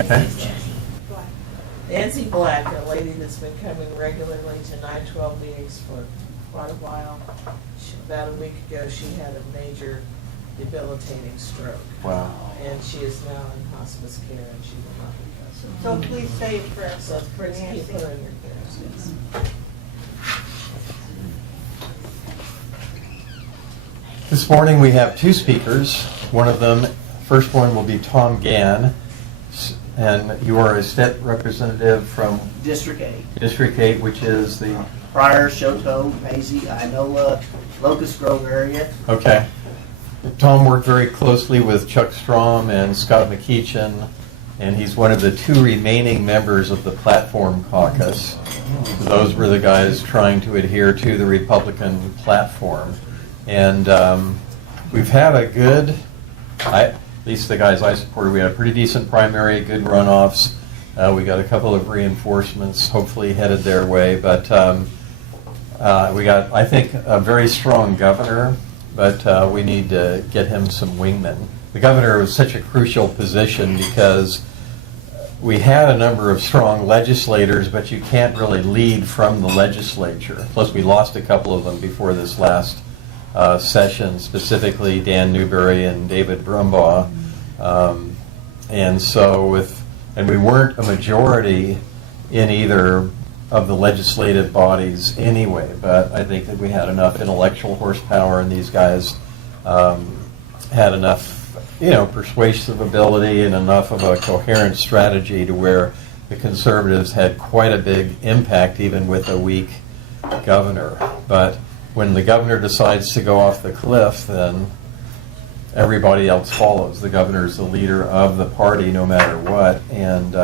Okay. Nancy Black, a lady that's been coming regularly to 9/12 meetings for quite a while. About a week ago, she had a major debilitating stroke. Wow. And she is now in hospice care, and she will not recover. So please say a prayer. So please keep her in your prayers, yes. This morning we have two speakers. One of them, first one will be Tom Gann, and you are a state representative from District 8. District 8, which is the... Pryor, Shoto, Maisie, Inola, Locust Grove area. Okay. Tom worked very closely with Chuck Strom and Scott McEachin, and he's one of the two remaining members of the Platform Caucus. Those were the guys trying to adhere to the Republican platform. And we've had a good, at least the guys I supported, we had a pretty decent primary, good runoffs. We got a couple of reinforcements, hopefully headed their way. But we got, I think, a very strong governor, but we need to get him some wingmen. The governor was such a crucial position because we had a number of strong legislators, but you can't really lead from the legislature. Plus, we lost a couple of them before this last session, specifically Dan Newberry and David Brumbaugh. And we weren't a majority in either of the legislative bodies anyway, but I think that we had enough intellectual horsepower, and these guys had enough, persuasive ability and enough of a coherent strategy to where the conservatives had quite a big impact, even with a weak governor. But when the governor decides to go off the cliff, then everybody else follows. The governor is the leader of the party no matter what, and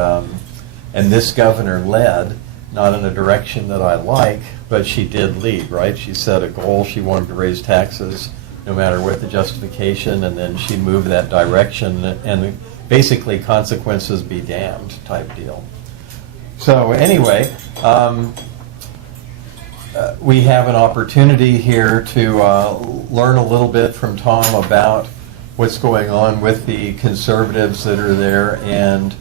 this governor led, not in a direction that I like, but she did lead, right? She set a goal. She wanted to raise taxes no matter what the justification, and then she moved that direction, and basically consequences be damned type deal. So anyway, we have an opportunity here to learn a little bit from Tom about what's going on with the conservatives that are there, and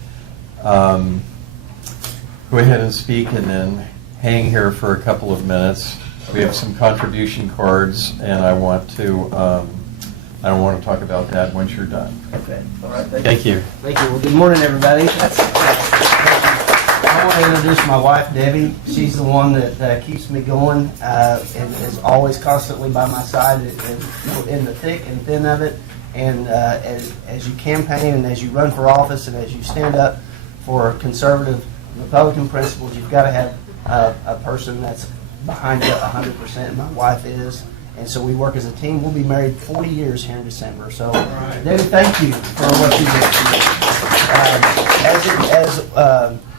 go ahead and speak and then hang here for a couple of minutes. We have some contribution cards, and I want to talk about that once you're done. Okay. All right. Thank you. Thank you. Well, good morning, everybody. I want to introduce my wife, Debbie. She's the one that keeps me going and is always constantly by my side in the thick and thin of it. And as you campaign and as you run for office and as you stand up for conservative Republican principles, you've got to have a person that's behind you 100%, and my wife is. And so we work as a team. We'll be married 40 years here in December. So, Debbie, thank you for what you did. As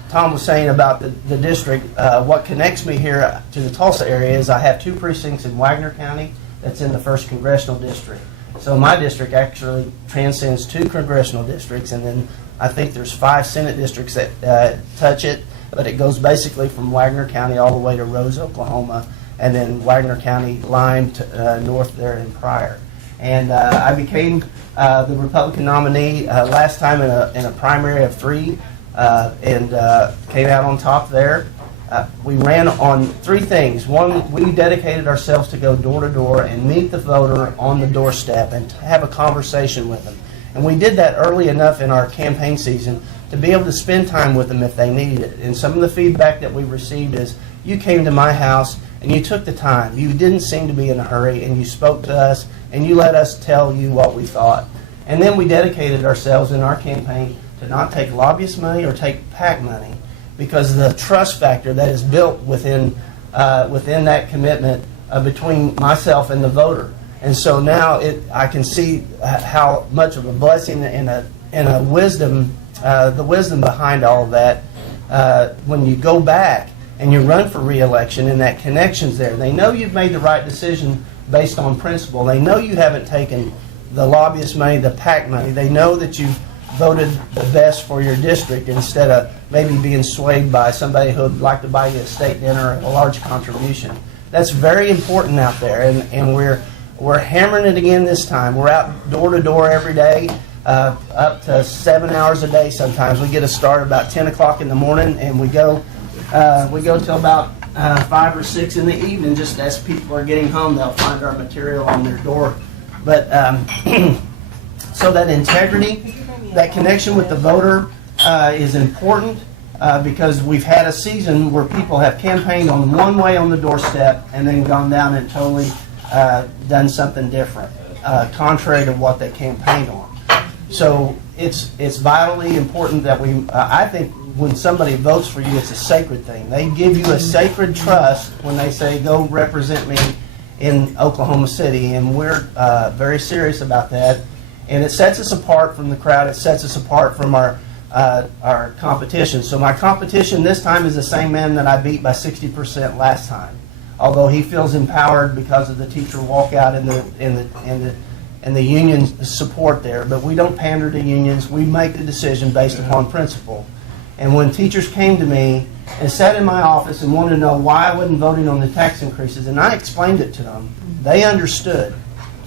Tom was saying about the district, what connects me here to the Tulsa area is I have two precincts in Wagner County that's in the 1st Congressional District. So my district actually transcends 2 congressional districts, and then I think there's 5 Senate districts that touch it, but it goes basically from Wagner County all the way to Rose, Oklahoma, and then Wagner County line to north there in Pryor. And I became the Republican nominee last time in a primary of 3, and came out on top there. We ran on 3 things. One, we dedicated ourselves to go door to door and meet the voter on the doorstep and to have a conversation with them. And we did that early enough in our campaign season to be able to spend time with them if they needed it. And some of the feedback that we received is, you came to my house and you took the time. You didn't seem to be in a hurry, and you spoke to us and you let us tell you what we thought. And then we dedicated ourselves in our campaign to not take lobbyist money or take PAC money, because the trust factor that is built within that commitment between myself and the voter. And so now I can see how much of a blessing and a wisdom, the wisdom behind all of that. When you go back and you run for re-election and that connection's there, they know you've made the right decision based on principle. They know you haven't taken the lobbyist money, the PAC money. They know that you've voted the best for your district instead of maybe being swayed by somebody who would like to buy you a steak dinner or a large contribution. That's very important out there, and we're hammering it again this time. We're out door to door every day. up to 7 hours a day sometimes. We get a start about 10 o'clock in the morning, and we go till about 5 or 6 in the evening. Just as people are getting home, they'll find our material on their door. But so that integrity, that connection with the voter is important because we've had a season where people have campaigned on one way on the doorstep and then gone down and totally done something different, contrary to what they campaigned on. So it's vitally important that I think when somebody votes for you, it's a sacred thing. They give you a sacred trust when they say, go represent me in Oklahoma City, and we're very serious about that. And it sets us apart from the crowd. It sets us apart from our competition. So my competition this time is the same man that I beat by 60% last time, although he feels empowered because of the teacher walkout and the union support there. But we don't pander to unions. We make the decision based upon principle. And when teachers came to me and sat in my office and wanted to know why I wasn't voting on the tax increases, and I explained it to them, they understood.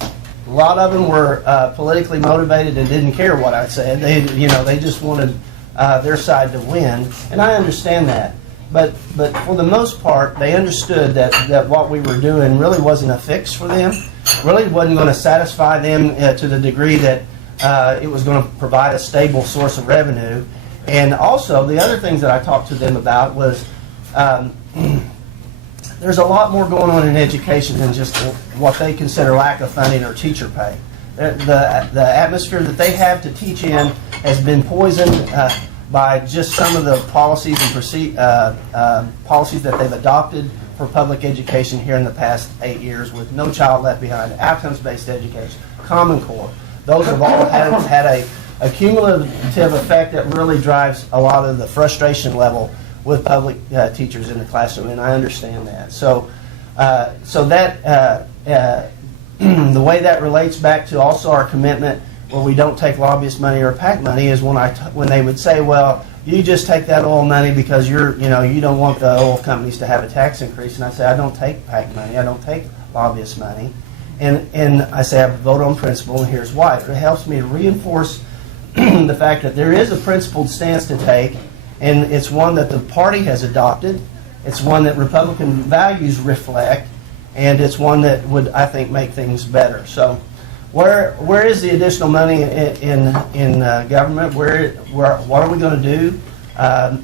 A lot of them were politically motivated and didn't care what I said. They just wanted their side to win, and I understand that. But for the most part, they understood that what we were doing really wasn't a fix for them, really wasn't going to satisfy them to the degree that it was going to provide a stable source of revenue. And also, the other things that I talked to them about was there's a lot more going on in education than just what they consider lack of funding or teacher pay. The atmosphere that they have to teach in has been poisoned by just some of the policies and policies that they've adopted for public education here in the past 8 years, with No Child Left Behind, outcomes-based education, Common Core. Those have all had a cumulative effect that really drives a lot of the frustration level with public teachers in the classroom, and I understand that. So that the way that relates back to also our commitment, where we don't take lobbyist money or PAC money, is when they would say, "Well, you just take that oil money because you don't want the oil companies to have a tax increase," and I say, "I don't take PAC money. I don't take lobbyist money," and I say I vote on principle, and here's why. It helps me to reinforce the fact that there is a principled stance to take. And it's one that the party has adopted. It's one that Republican values reflect, and it's one that would, I think, make things better. So, where is the additional money in government? What are we going to do? I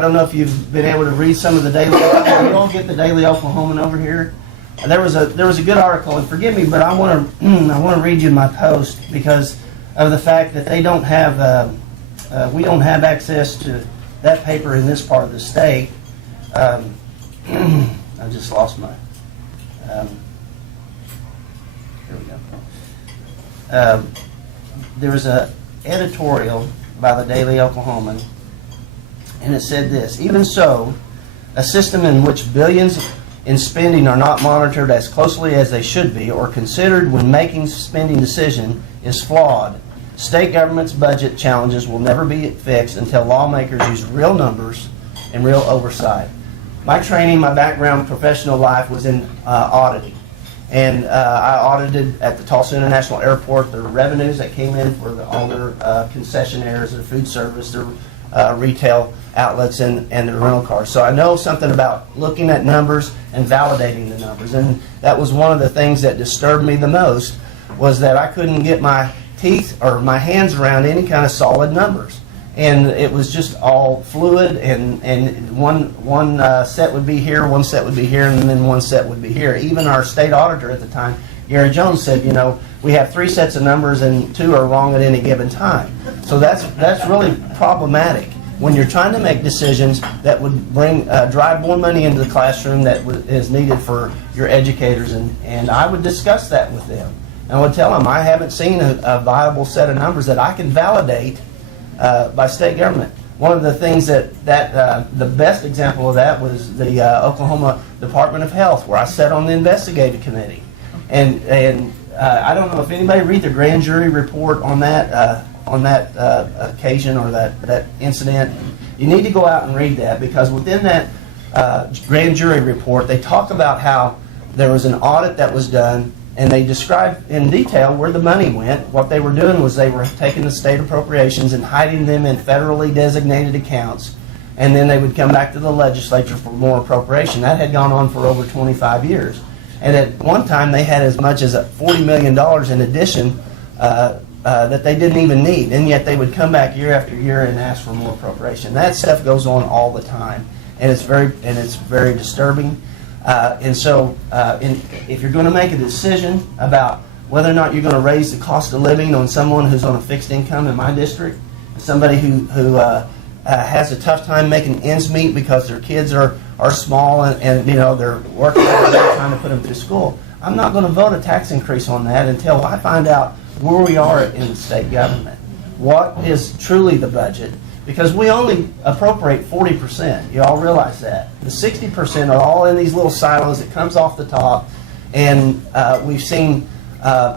don't know if you've been able to read some of the daily. You all get the Daily Oklahoman over here. There was a good article, and forgive me, but I want to read you my post because of the fact that they don't have we don't have access to that paper in this part of the state. I just lost my. Here we go. There was an editorial by the Daily Oklahoman, and it said this: "Even so, a system in which billions in spending are not monitored as closely as they should be or considered when making spending decisions is flawed. State government's budget challenges will never be fixed until lawmakers use real numbers and real oversight." My training, my background, professional life was in auditing. And I audited at the Tulsa International Airport the revenues that came in for all their concessionaires, their food service, their retail outlets, and their rental cars. So I know something about looking at numbers and validating the numbers. And that was one of the things that disturbed me the most, was that I couldn't get my teeth or my hands around any kind of solid numbers, and it was just all fluid, and one set would be here, one set would be here, and then one set would be here. Even our state auditor at the time, Gary Jones, said, we have 3 sets of numbers and 2 are wrong at any given time. So that's really problematic when you're trying to make decisions that would drive more money into the classroom that is needed for your educators, and I would discuss that with them. And I would tell them I haven't seen a viable set of numbers that I can validate by state government. One of the things that the best example of that was the Oklahoma Department of Health, where I sat on the investigative committee. And I don't know if anybody read the grand jury report on that occasion or that incident. You need to go out and read that, because within that grand jury report, they talk about how there was an audit that was done and they described in detail where the money went. What they were doing was they were taking the state appropriations and hiding them in federally designated accounts, and then they would come back to the legislature for more appropriation. That had gone on for over 25 years. And at one time, they had as much as $40 million in addition that they didn't even need, and yet they would come back year after year and ask for more appropriation. That stuff goes on all the time, and it's very disturbing. And so, if you're going to make a decision about whether or not you're going to raise the cost of living on someone who's on a fixed income in my district, somebody who has a tough time making ends meet because their kids are small and you know they're working every day trying to put them through school, I'm not going to vote a tax increase on that until I find out where we are in the state government. What is truly the budget? Because we only appropriate 40%. You all realize that. The 60% are all in these little silos. It comes off the top. And we've seen,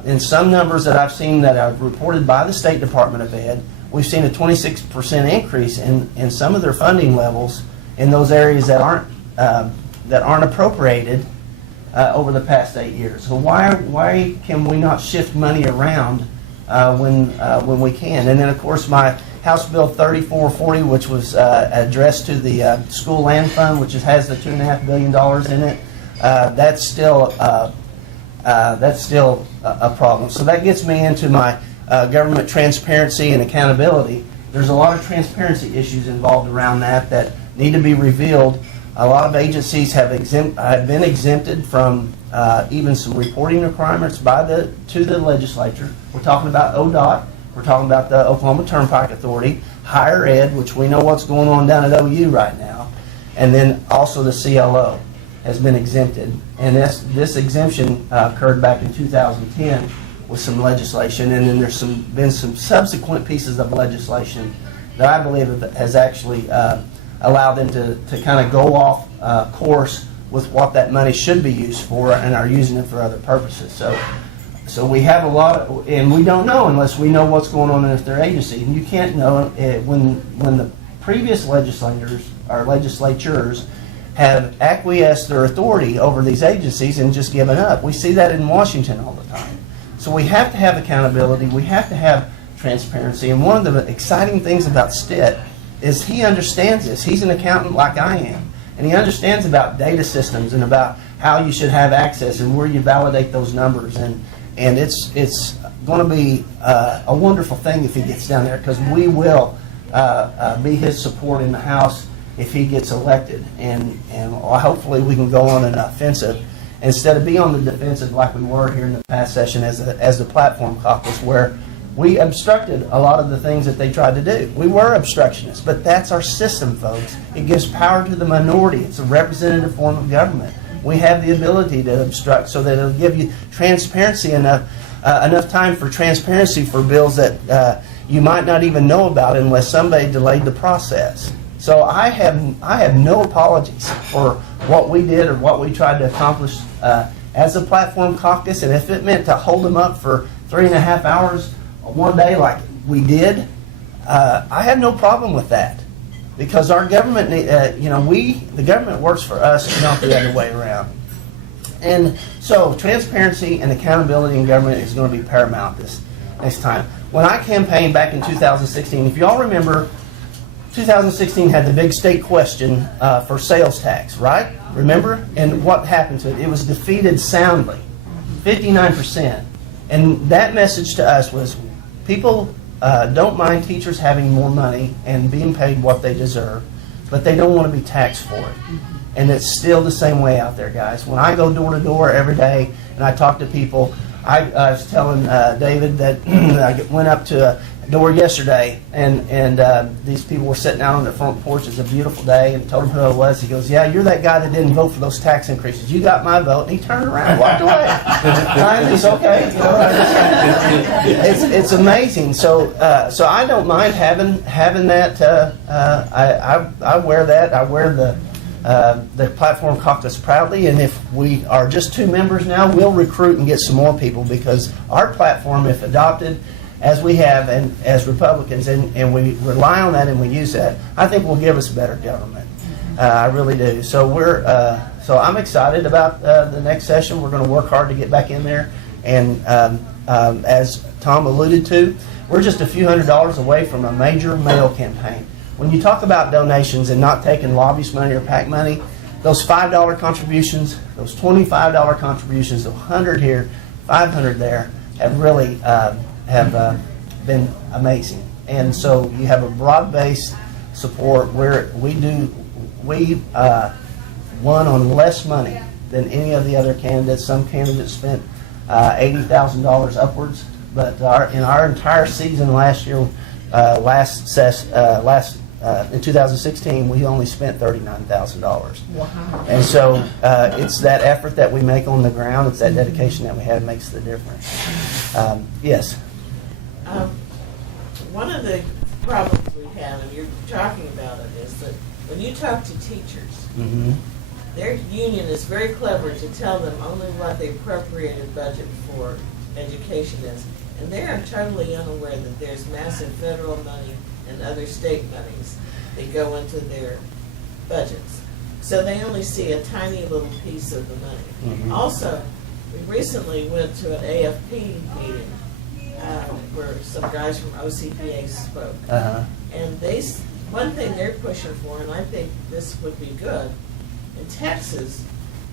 in some numbers that I've seen that are reported by the State Department of Ed, we've seen a 26% increase in some of their funding levels in those areas that aren't appropriated over the past 8 years. So why can we not shift money around when we can? And then, of course, my House Bill 3440, which was addressed to the school land fund, which has the $2.5 billion in it, that's still a problem. So that gets me into my government transparency and accountability. There's a lot of transparency issues involved around that need to be revealed. A lot of agencies have been exempted from even some reporting requirements to the legislature. We're talking about ODOT. We're talking about the Oklahoma Turnpike Authority, higher ed, which we know what's going on down at OU right now, and then also the CLO has been exempted. And this exemption occurred back in 2010 with some legislation, and then there's been some subsequent pieces of legislation that I believe has actually allowed them to kind of go off course with what that money should be used for and are using it for other purposes. So we have a lot, and we don't know unless we know what's going on in their agency. And you can't know when the previous legislators or legislatures have acquiesced their authority over these agencies and just given up. We see that in Washington all the time. So we have to have accountability. We have to have transparency. And one of the exciting things about Stitt is he understands this. He's an accountant like I am. And he understands about data systems and about how you should have access and where you validate those numbers. And it's going to be a wonderful thing if he gets down there, because we will be his support in the House if he gets elected. And hopefully we can go on an offensive instead of being on the defensive like we were here in the past session as the platform caucus, where we obstructed a lot of the things that they tried to do. We were obstructionists, but that's our system, folks. It gives power to the minority. It's a representative form of government. We have the ability to obstruct so that it'll give you transparency enough time for transparency for bills that you might not even know about unless somebody delayed the process. So I have no apologies for what we did or what we tried to accomplish as a platform caucus, and if it meant to hold them up for 3.5 hours one day like we did, I have no problem with that. Because our government, the government works for us, not the other way around. And so transparency and accountability in government is going to be paramount this next time. When I campaigned back in 2016, if you all remember, 2016 had the big state question for sales tax, right? Remember? And what happened to it? It was defeated soundly, 59%. And that message to us was people don't mind teachers having more money and being paid what they deserve, but they don't want to be taxed for it. And it's still the same way out there, guys. When I go door to door every day and I talk to people, I was telling David that I went up to a door yesterday and these people were sitting out on their front porch. It's a beautiful day, and told him who I was. He goes, "Yeah, you're that guy that didn't vote for those tax increases. You got my vote." And he turned around and walked away. It's okay. It's amazing. So I don't mind having that. I wear that. I wear the platform caucus proudly, and if we are just 2 members now, we'll recruit and get some more people, because our platform, if adopted as we have and as Republicans, and we rely on that and we use that, I think will give us better government. I really do. So I'm excited about the next session. We're going to work hard to get back in there And as Tom alluded to, we're just a few $100s away from a major mail campaign. When you talk about donations and not taking lobbyist money or PAC money, those $5 contributions, those $25 contributions, the 100 here, 500 there, have really been amazing. And so you have a broad-based support where we won on less money than any of the other candidates. Some candidates spent $80,000 upwards, but in our entire season last year, in 2016, we only spent $39,000. Wow. And so it's that effort that we make on the ground, it's that dedication that we have makes the difference. Yes. One of the problems we have, and you're talking about it, is that when you talk to teachers, Mm-hmm. their union is very clever to tell them only what the appropriated budget for education is. And they are totally unaware that there's massive federal money and other state monies that go into their budgets. So they only see a tiny little piece of the money. Mhm. Also, we recently went to an AFP meeting where some guys from OCPA spoke. Uh-huh. And one thing they're pushing for, and I think this would be good, in Texas,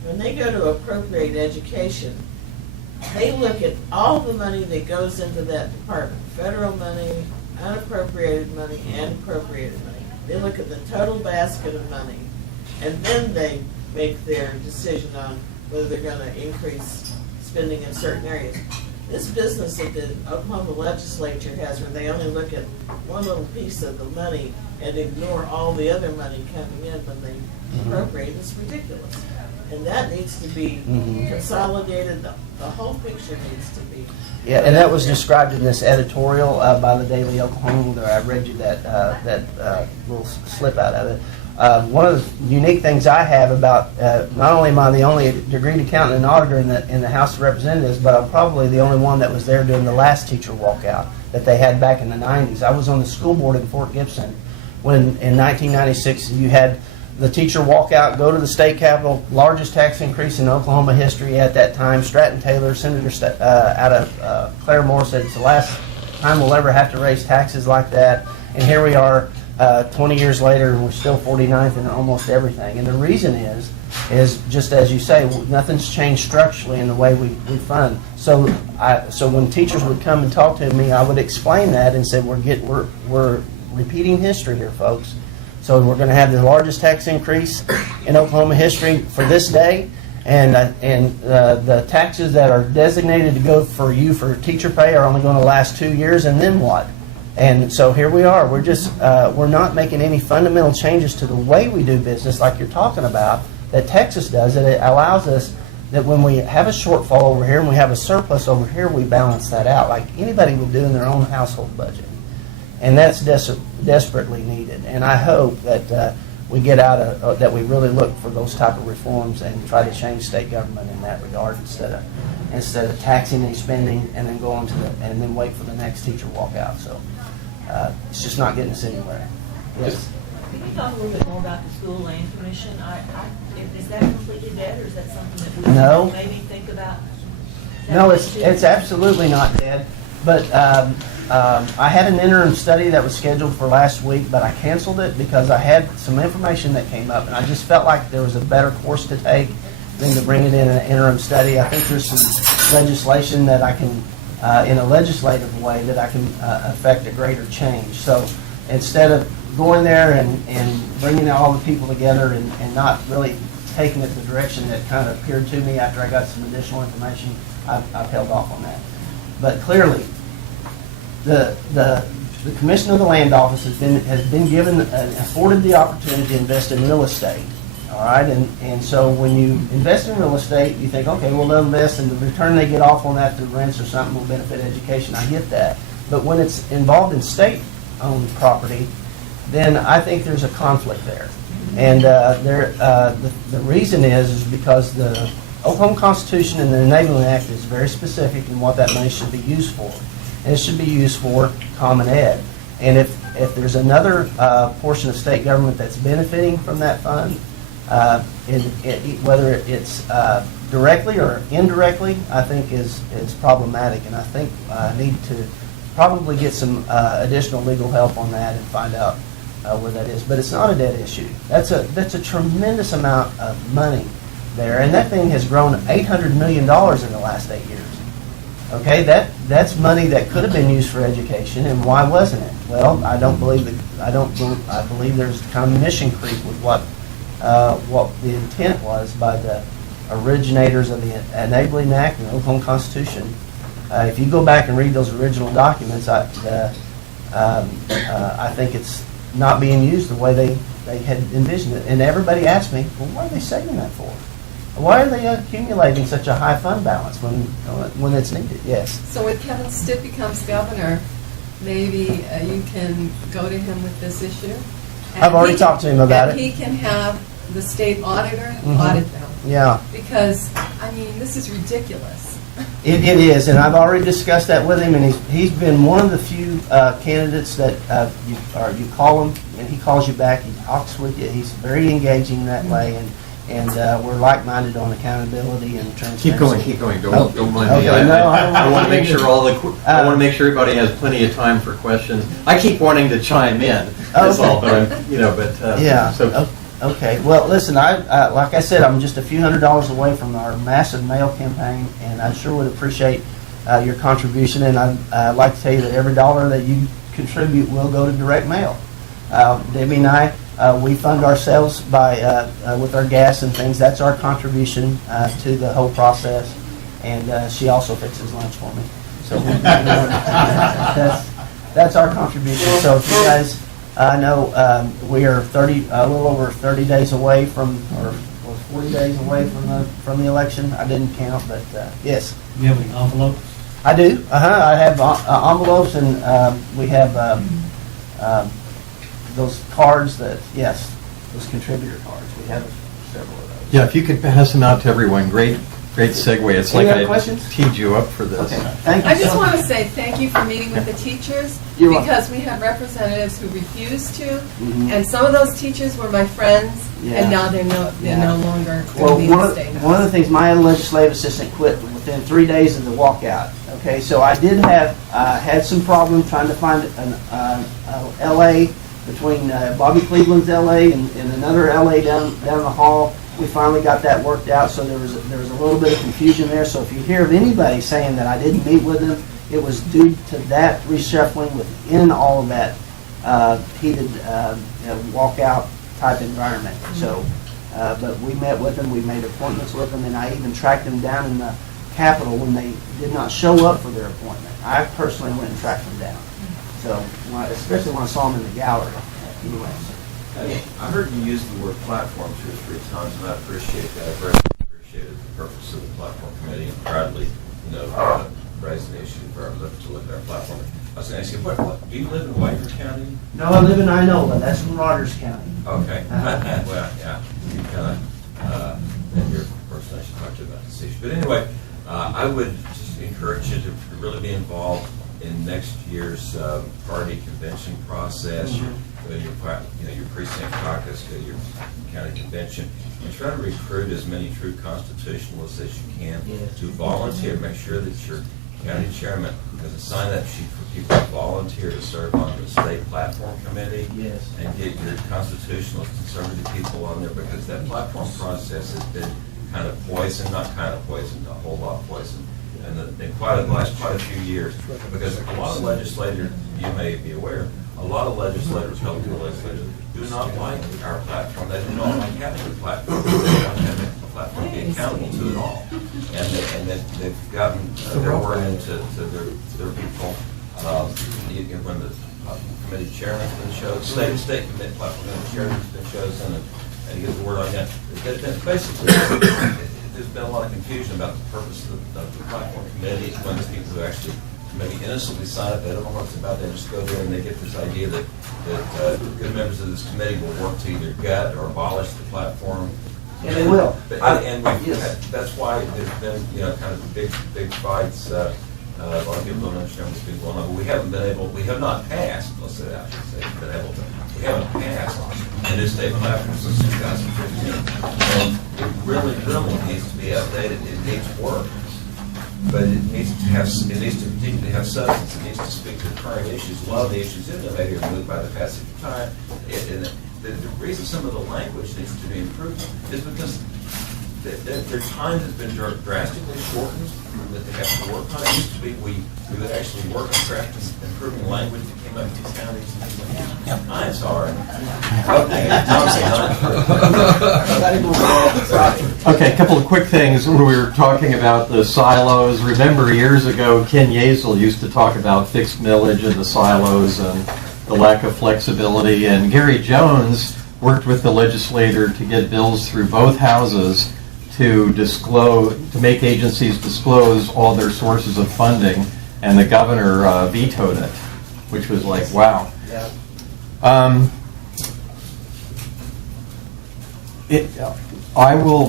when they go to appropriate education, they look at all the money that goes into that department, federal money, unappropriated money, and appropriated money. They look at the total basket of money, and then they make their decision on whether they're going to increase spending in certain areas. This business that the Oklahoma legislature has, where they only look at one little piece of the money and ignore all the other money coming in when they appropriate, is ridiculous. And that needs to be consolidated. The whole picture needs to be. Yeah, and that was described in this editorial by the Daily Oklahoma. I read you that little slip out of it. One of the unique things I have about not only am I the only degreed accountant and auditor in the House of Representatives, but I'm probably the only one that was there during the last teacher walkout that they had back in the 90s. I was on the school board in Fort Gibson when in 1996 you had the teacher walkout, go to the state capitol, largest tax increase in Oklahoma history at that time. Stratton Taylor, Senator out of Claremore, said it's the last time we'll ever have to raise taxes like that. And here we are 20 years later, and we're still 49th in almost everything. And the reason is just as you say, nothing's changed structurally in the way we fund. So when teachers would come and talk to me, I would explain that and say, we're repeating history here, folks. So we're going to have the largest tax increase in Oklahoma history for this day, and the taxes that are designated to go for teacher pay are only going to last 2 years, and then what? And so here we are. We're not making any fundamental changes to the way we do business, like you're talking about, that Texas does. That it allows us that when we have a shortfall over here and we have a surplus over here, we balance that out like anybody would do in their own household budget. And that's desperately needed. And I hope that we get out of that we really look for those type of reforms and try to change state government in that regard instead of taxing and spending and then go on to and then wait for the next teacher walkout. So it's just not getting us anywhere. Yes. Can you talk a little bit more about the school land commission? Is that completely dead, or is that something that we No. maybe think about? No, it's absolutely not dead. But I had an interim study that was scheduled for last week, but I canceled it because I had some information that came up, and I just felt like there was a better course to take than to bring it in an interim study. I think there's some legislation that I can, in a legislative way, that I can affect a greater change. So instead of going there and bringing all the people together and not really taking it the direction that kind of appeared to me after I got some additional information, I've held off on that. But clearly, the Commission of the Land Office has been given afforded the opportunity to invest in real estate. All right, and so when you invest in real estate, you think, okay, well, they'll invest, and the return they get off on that through rents or something will benefit education. I get that, but when it's involved in state-owned property, then I think there's a conflict there, and the reason is because the Oklahoma Constitution and the Enabling Act is very specific in what that money should be used for. And it should be used for common ed. And if there's another portion of state government that's benefiting from that fund, whether it's directly or indirectly, I think is problematic, and I think I need to probably get some additional legal help on that and find out where that is. But it's not a debt issue. That's a tremendous amount of money there, and that thing has grown $800 million in the last 8 years. Okay, that's money that could have been used for education, and why wasn't it? Well, I believe there's kind of mission creep with what the intent was by the originators of the Enabling Act and the Oklahoma Constitution. If you go back and read those original documents, I think it's not being used the way they had envisioned it. And everybody asked me, well, what are they saving that for? Why are they accumulating such a high fund balance when it's needed? Yes. So when Kevin Stitt becomes governor, maybe you can go to him with this issue? And I've already talked to him about and it. he can have the state auditor Mhm. audit them. Yeah. Because, I mean, this is ridiculous. It is, and I've already discussed that with him, and he's been one of the few candidates that you call him, and he calls you back, he talks with you, he's very engaging that way, and we're like-minded on accountability and transparency. Keep going. Oh, Don't mind me. okay, no, I want to make sure I want to make sure everybody has plenty of time for questions. I keep wanting to chime in. That's Okay. all, but Yeah. So Okay. Well, listen. Like I said, I'm just a few $100s away from our massive mail campaign, and I sure would appreciate your contribution. And I'd like to tell you that every dollar that you contribute will go to direct mail. Debbie and I, we fund ourselves by with our gas and things. That's our contribution to the whole process. And she also fixes lunch for me. So that's our contribution. So if you guys. I know we are a little over 30 days away from, or 40 days away from the election. I didn't count, but yes. You have an envelope? I do. I have envelopes, and we have those cards those contributor cards. We have several of those. yeah, if you could pass them out to everyone, great segue. It's Any like other I questions? teed you up for this. Okay. Thank you. I just so want much. to say thank you for meeting with the teachers, You're welcome. because we had representatives who refused to, Mhm. and some of those teachers were my friends, Yeah. and now they're no Yeah. longer Well, going to be in the state house. one of the things, my legislative assistant quit within 3 days of the walkout. Okay, so I did have had some problem trying to find an LA between Bobby Cleveland's LA and another LA down the hall. We finally got that worked out, so there was a little bit of confusion there. So if you hear of anybody saying that I didn't meet with them, it was due to that reshuffling within all of that heated walkout type environment. So, but we met with them, we made appointments with them, and I even tracked them down in the Capitol when they did not show up for their appointment. I personally went and tracked them down. So, especially when I saw them in the gallery. Anyway. I heard you use the word platform 2 or 3 times, and I appreciate that. I very much appreciated the purpose of the platform committee, and proudly, raised the issue for to look at our platform. I was going to ask you, what do you live in Wagner County? No, I live in Inola. That's in Rogers County. Okay. Well, yeah, you kind of, and you're the person I should talk to about this issue. But anyway, I would just encourage you to really be involved in next year's party convention process. Your precinct caucus, your county convention, and try to recruit as many true constitutionalists as you can to volunteer. Make sure that your county chairman has a sign-up sheet for people to volunteer to serve on the state platform committee. Yes. And get your constitutionalist conservative people on there, because that platform process has been kind of poisoned, not kind of poisoned, a whole lot poisoned. And in the last quite a few years, because a lot of legislators, you may be aware, a lot of legislators, Republican legislators, do not like our platform. They do not like having a platform. They don't want to have a platform be accountable to it all. And they've gotten their word into their people. When the committee chairman's been chosen, state committee platform chairman's been chosen, and he gets the word on that. Basically, there's been a lot of confusion about the purpose of the platform committee. When the people who actually maybe innocently sign up, they don't know what it's about, they just go there and they get this idea that good members of this committee will work to either gut or abolish the platform. And they will. That's why there's been kind of big fights. A lot of people don't understand what's been going on. But we have not passed, let's say that, I should say, been able to we haven't passed a new state platform since 2015. And it really needs to be updated. It needs work. But it needs to continue to have substance. It needs to speak to the current issues. A lot of the issues in there maybe are moved by the passage of time. And the reason some of the language needs to be improved is because their time has been drastically shortened that they have to work on. It used to be we would actually work on crafting, improving language that came up to counties and things like that. I'm sorry. Okay, Okay, a couple of quick things. When we were talking about the silos, remember years ago, Ken Yazel used to talk about fixed millage and the silos and the lack of flexibility. And Gary Jones worked with the legislator to get bills through both houses to disclose, to make agencies disclose all their sources of funding, and the governor vetoed it, which was like, wow. Yeah. I will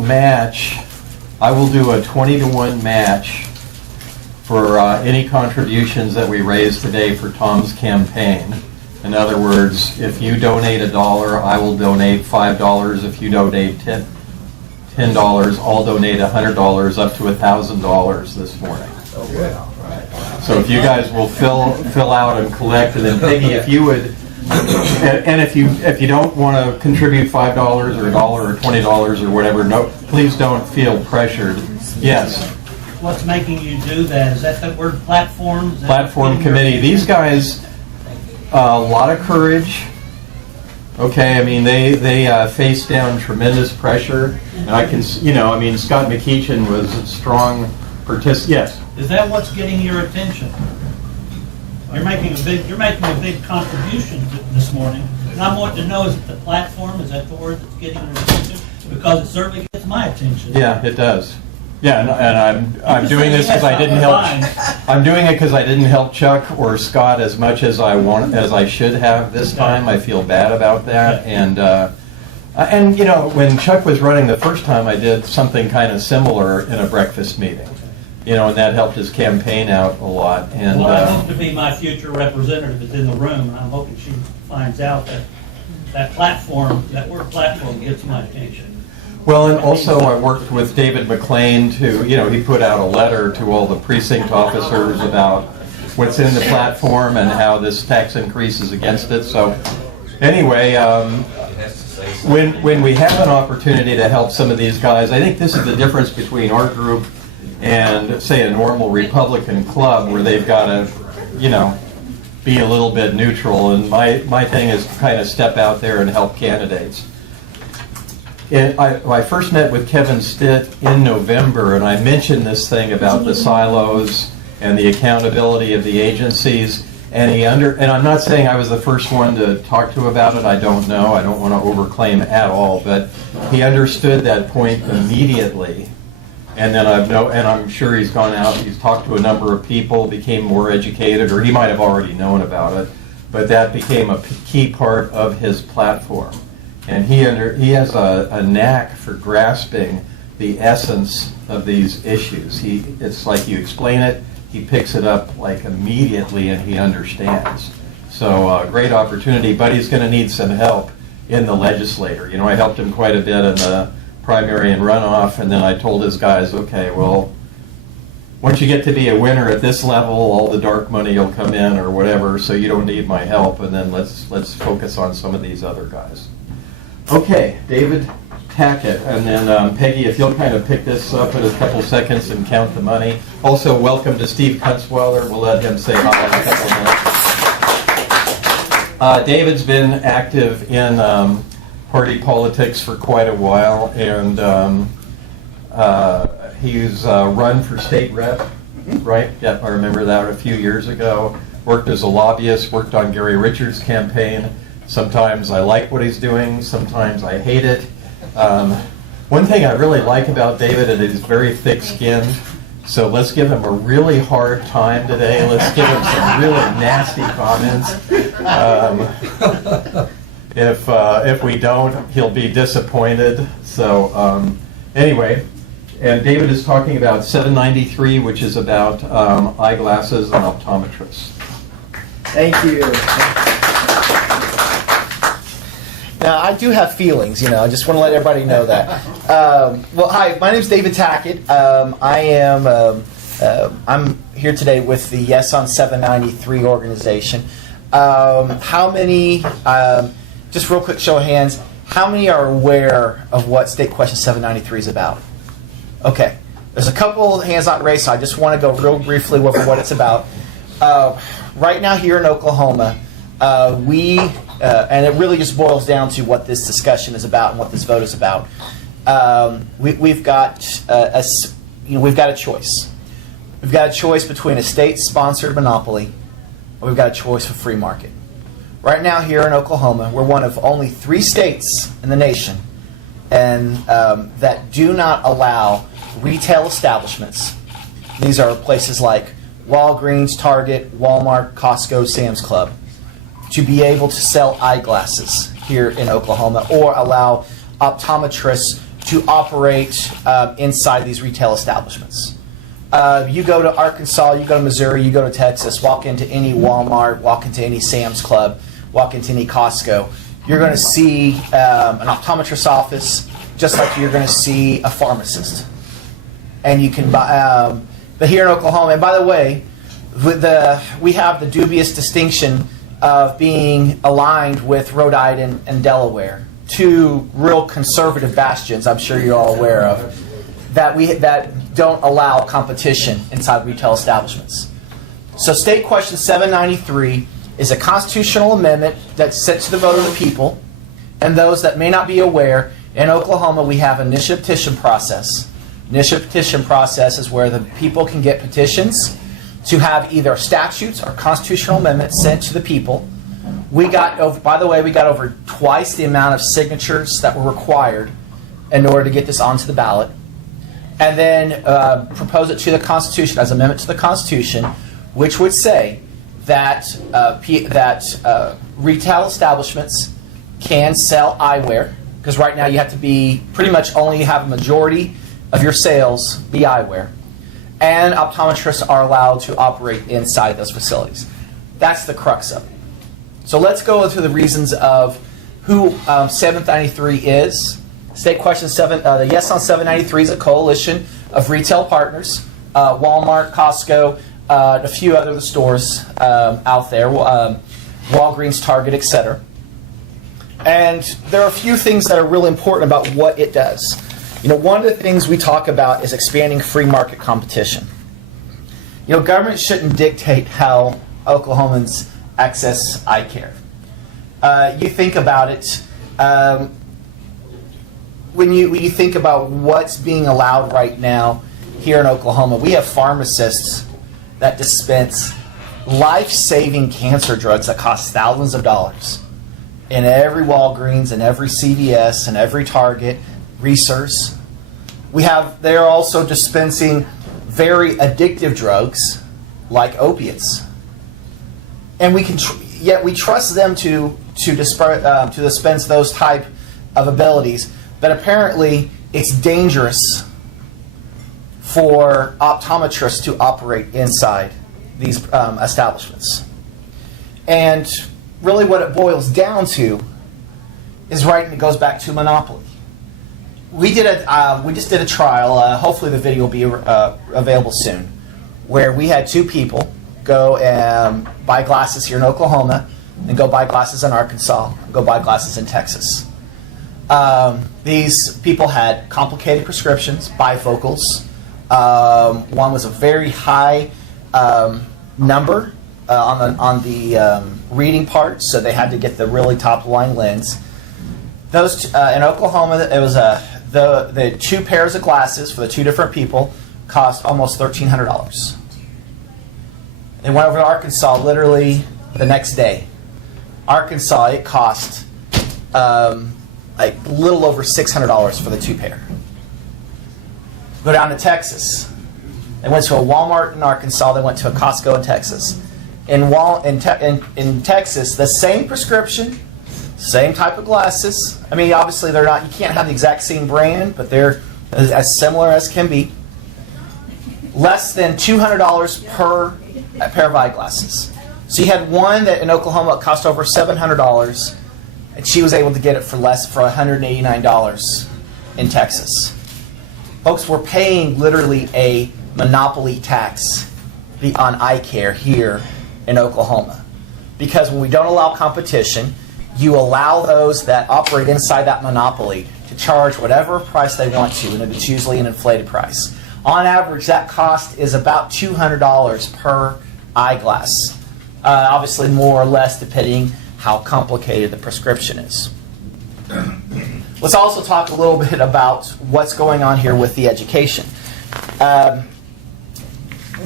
do a 20-to-1 match for any contributions that we raise today for Tom's campaign. In other words, if you donate $1, I will donate $5. If you donate $10, I'll donate $100 up to $1,000 this morning. So if you guys will fill out and collect, and then Peggy, if you would, and if you don't want to contribute $5 or $1 or $20 or whatever, no, please don't feel pressured. Yes. What's making you do that? Is that the word platform? Is that Platform committee. These guys, a lot of courage. Okay, I mean they faced down tremendous pressure, and I can, I mean Scott McEachin was a strong participant. Yes. Is that what's getting your attention? You're making a big contribution this morning, and I want to know, is it the platform? Is that the word that's getting your attention? Because it certainly gets my attention. Yeah, it does. Yeah, and I'm doing this because I didn't help. I'm doing it because I didn't help Chuck or Scott as much as I should have this time. I feel bad about that, and when Chuck was running the first time, I did something kind of similar in a breakfast meeting, and that helped his campaign out a lot. And well, I hope to be my future representative is in the room, and I'm hoping she finds out that platform, that word platform, gets my attention. Well, and also I worked with David McLean to, he put out a letter to all the precinct officers about what's in the platform and how this tax increase is against it. So anyway, when we have an opportunity to help some of these guys, I think this is the difference between our group and, say, a normal Republican club where they've got to, be a little bit neutral. And my thing is to kind of step out there and help candidates. I first met with Kevin Stitt in November, and I mentioned this thing about the silos and the accountability of the agencies. And and I'm not saying I was the first one to talk to about it. I don't know. I don't want to overclaim at all. But he understood that point immediately. And then I'm sure he's gone out. He's talked to a number of people, became more educated, or he might have already known about it. But that became a key part of his platform. And he has a knack for grasping the essence of these issues. It's like you explain it, he picks it up like immediately, and he understands. So great opportunity, but he's going to need some help in the legislature. I helped him quite a bit in the primary and runoff, and then I told his guys, okay, well, once you get to be a winner at this level, all the dark money will come in or whatever, so you don't need my help, and then let's focus on some of these other guys. Okay, David Tackett, and then Peggy, if you'll kind of pick this up in a couple seconds and count the money. Also, welcome to Steve Kunzweiler. We'll let him say hi in a couple minutes. David's been active in party politics for quite a while, and he's run for state rep, right? Yep, I remember that a few years ago. Worked as a lobbyist, worked on Gary Richards' campaign. Sometimes I like what he's doing, sometimes I hate it. One thing I really like about David is he's very thick-skinned, so let's give him a really hard time today. Let's give him some really nasty comments. If we don't, he'll be disappointed. So anyway, and David is talking about 793, which is about eyeglasses and optometrists. Thank you. Now, I do have feelings, I just want to let everybody know that. Well, hi, my name is David Tackett. I'm here today with the Yes on 793 organization. How many, just real quick show of hands, how many are aware of what State Question 793 is about? Okay. There's a couple hands not raised, so I just want to go real briefly over what it's about. Right now here in Oklahoma, and it really just boils down to what this discussion is about and what this vote is about. We've got a choice. We've got a choice between a state-sponsored monopoly, or we've got a choice for free market. Right now here in Oklahoma, we're one of only 3 states in the nation and that do not allow retail establishments. These are places like Walgreens, Target, Walmart, Costco, Sam's Club, to be able to sell eyeglasses here in Oklahoma or allow optometrists to operate inside these retail establishments. You go to Arkansas, you go to Missouri, you go to Texas, walk into any Walmart, walk into any Sam's Club, walk into any Costco, you're going to see an optometrist's office just like you're going to see a pharmacist. And you can buy, but here in Oklahoma, and by the way, we have the dubious distinction of being aligned with Rhode Island and Delaware, 2 real conservative bastions I'm sure you're all aware of, that don't allow competition inside retail establishments. So State Question 793 is a constitutional amendment that's sent to the vote of the people. And those that may not be aware, in Oklahoma we have an initiative petition process. Initiative petition process is where the people can get petitions to have either statutes or constitutional amendments sent to the people. We got over twice the amount of signatures that were required in order to get this onto the ballot. And then propose it to the Constitution as an amendment to the Constitution, which would say that retail establishments can sell eyewear, because right now you have to be pretty much only have a majority of your sales be eyewear, and optometrists are allowed to operate inside those facilities. That's the crux of it. So let's go through the reasons of who 793 is. State Question 7, the Yes on 793 is a coalition of retail partners, Walmart, Costco, a few other stores out there, Walgreens, Target, etc. And there are a few things that are really important about what it does. One of the things we talk about is expanding free market competition. Government shouldn't dictate how Oklahomans access eye care. You think about it, when you think about what's being allowed right now here in Oklahoma, we have pharmacists that dispense life-saving cancer drugs that cost thousands of dollars in every Walgreens and every CVS and every Target, Resource. They're also dispensing very addictive drugs like opiates, and yet we trust them to dispense those type of abilities. But apparently, it's dangerous for optometrists to operate inside these establishments. And really what it boils down to is it goes back to monopoly. We just did a trial, hopefully the video will be available soon, where we had 2 people go and buy glasses here in Oklahoma, and go buy glasses in Arkansas, go buy glasses in Texas. These people had complicated prescriptions, bifocals. One was a very high number on the reading part, so they had to get the really top line lens. Those in Oklahoma, it was the 2 pairs of glasses for the 2 different people cost almost $1,300. They went over to Arkansas literally the next day. Arkansas, it cost a little over $600 for the 2 pair. Go down to Texas. They went to a Walmart in Arkansas. They went to a Costco in Texas. In Texas, the same prescription, same type of glasses. I mean, obviously they're not. You can't have the exact same brand, but they're as similar as can be. Less than $200 per pair of eyeglasses. So you had one that in Oklahoma cost over $700, and she was able to get it for $189 in Texas. Folks, we're paying literally a monopoly tax on eye care here in Oklahoma. Because when we don't allow competition, you allow those that operate inside that monopoly to charge whatever price they want to, and it's usually an inflated price. On average, that cost is about $200 per eyeglass. Obviously more or less depending how complicated the prescription is. Let's also talk a little bit about what's going on here with the education.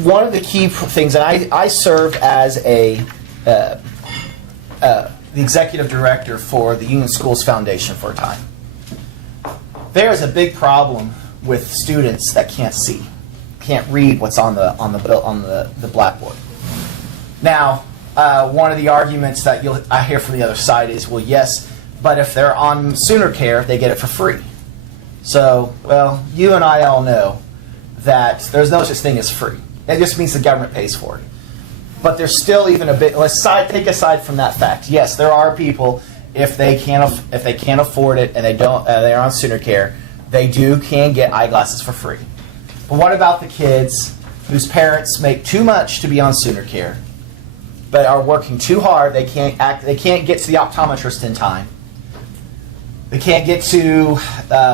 One of the key things, and I served as the executive director for the Union Schools Foundation for a time. There is a big problem with students that can't see, can't read what's on the blackboard. Now, one of the arguments that I hear from the other side is, well, yes, but if they're on Sooner Care, they get it for free. So, well, you and I all know that there's no such thing as free. It just means the government pays for it. But there's still even a bit. Let's take aside from that fact. Yes, there are people, if they can't afford it and they're on Sooner Care, they can get eyeglasses for free. But what about the kids whose parents make too much to be on Sooner Care, but are working too hard? They can't get to the optometrist in time. They can't get to.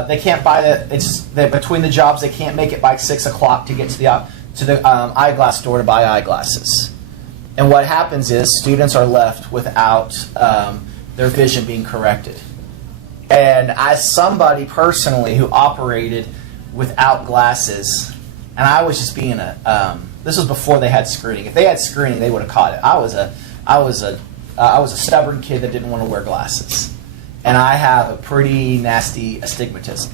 They can't buy between the jobs. They can't make it by 6 o'clock to get to the eyeglass store to buy eyeglasses. And what happens is students are left without their vision being corrected. And as somebody personally who operated without glasses, and I was just being this was before they had screening. If they had screening, they would have caught it. I was a stubborn kid that didn't want to wear glasses, and I have a pretty nasty astigmatism.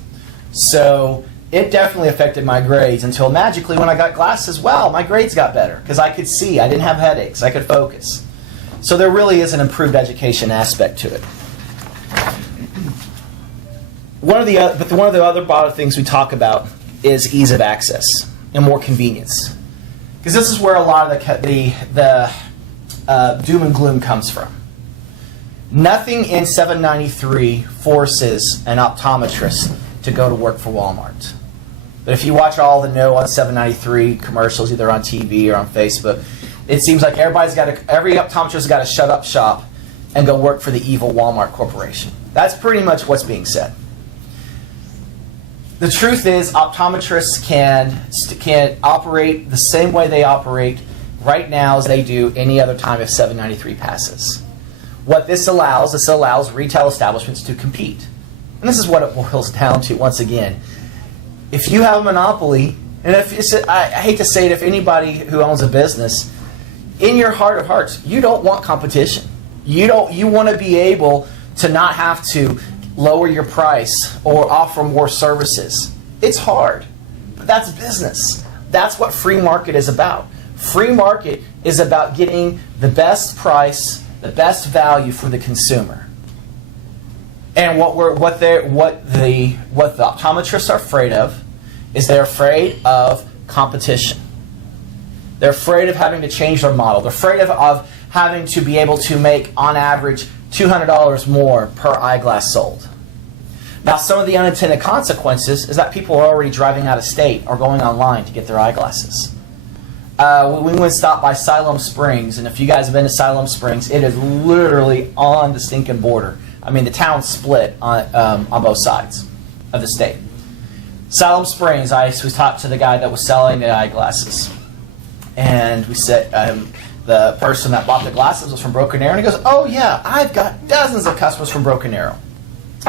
So it definitely affected my grades until magically when I got glasses, wow, my grades got better because I could see. I didn't have headaches. I could focus. So there really is an improved education aspect to it. One of the other things we talk about is ease of access and more convenience, because this is where a lot of the doom and gloom comes from. Nothing in 793 forces an optometrist to go to work for Walmart. But if you watch all the No on 793 commercials, either on TV or on Facebook, it seems like every optometrist has got to shut up shop and go work for the evil Walmart Corporation. That's pretty much what's being said. The truth is, optometrists can operate the same way they operate right now as they do any other time if 793 passes. What this allows retail establishments to compete. And this is what it boils down to once again. If you have a monopoly, and I hate to say it, if anybody who owns a business, in your heart of hearts, you don't want competition. You want to be able to not have to lower your price or offer more services. It's hard, but that's business. That's what free market is about. Free market is about getting the best price, the best value for the consumer. And what the optometrists are afraid of is they're afraid of competition. They're afraid of having to change their model. They're afraid of having to be able to make, on average, $200 more per eyeglass sold. Now, some of the unintended consequences is that people are already driving out of state or going online to get their eyeglasses. We went and stopped by Siloam Springs, and if you guys have been to Siloam Springs, it is literally on the stinking border. I mean, the town's split on both sides of the state. Siloam Springs, we talked to the guy that was selling the eyeglasses, and we said the person that bought the glasses was from Broken Arrow, and he goes, "Oh yeah, I've got dozens of customers from Broken Arrow."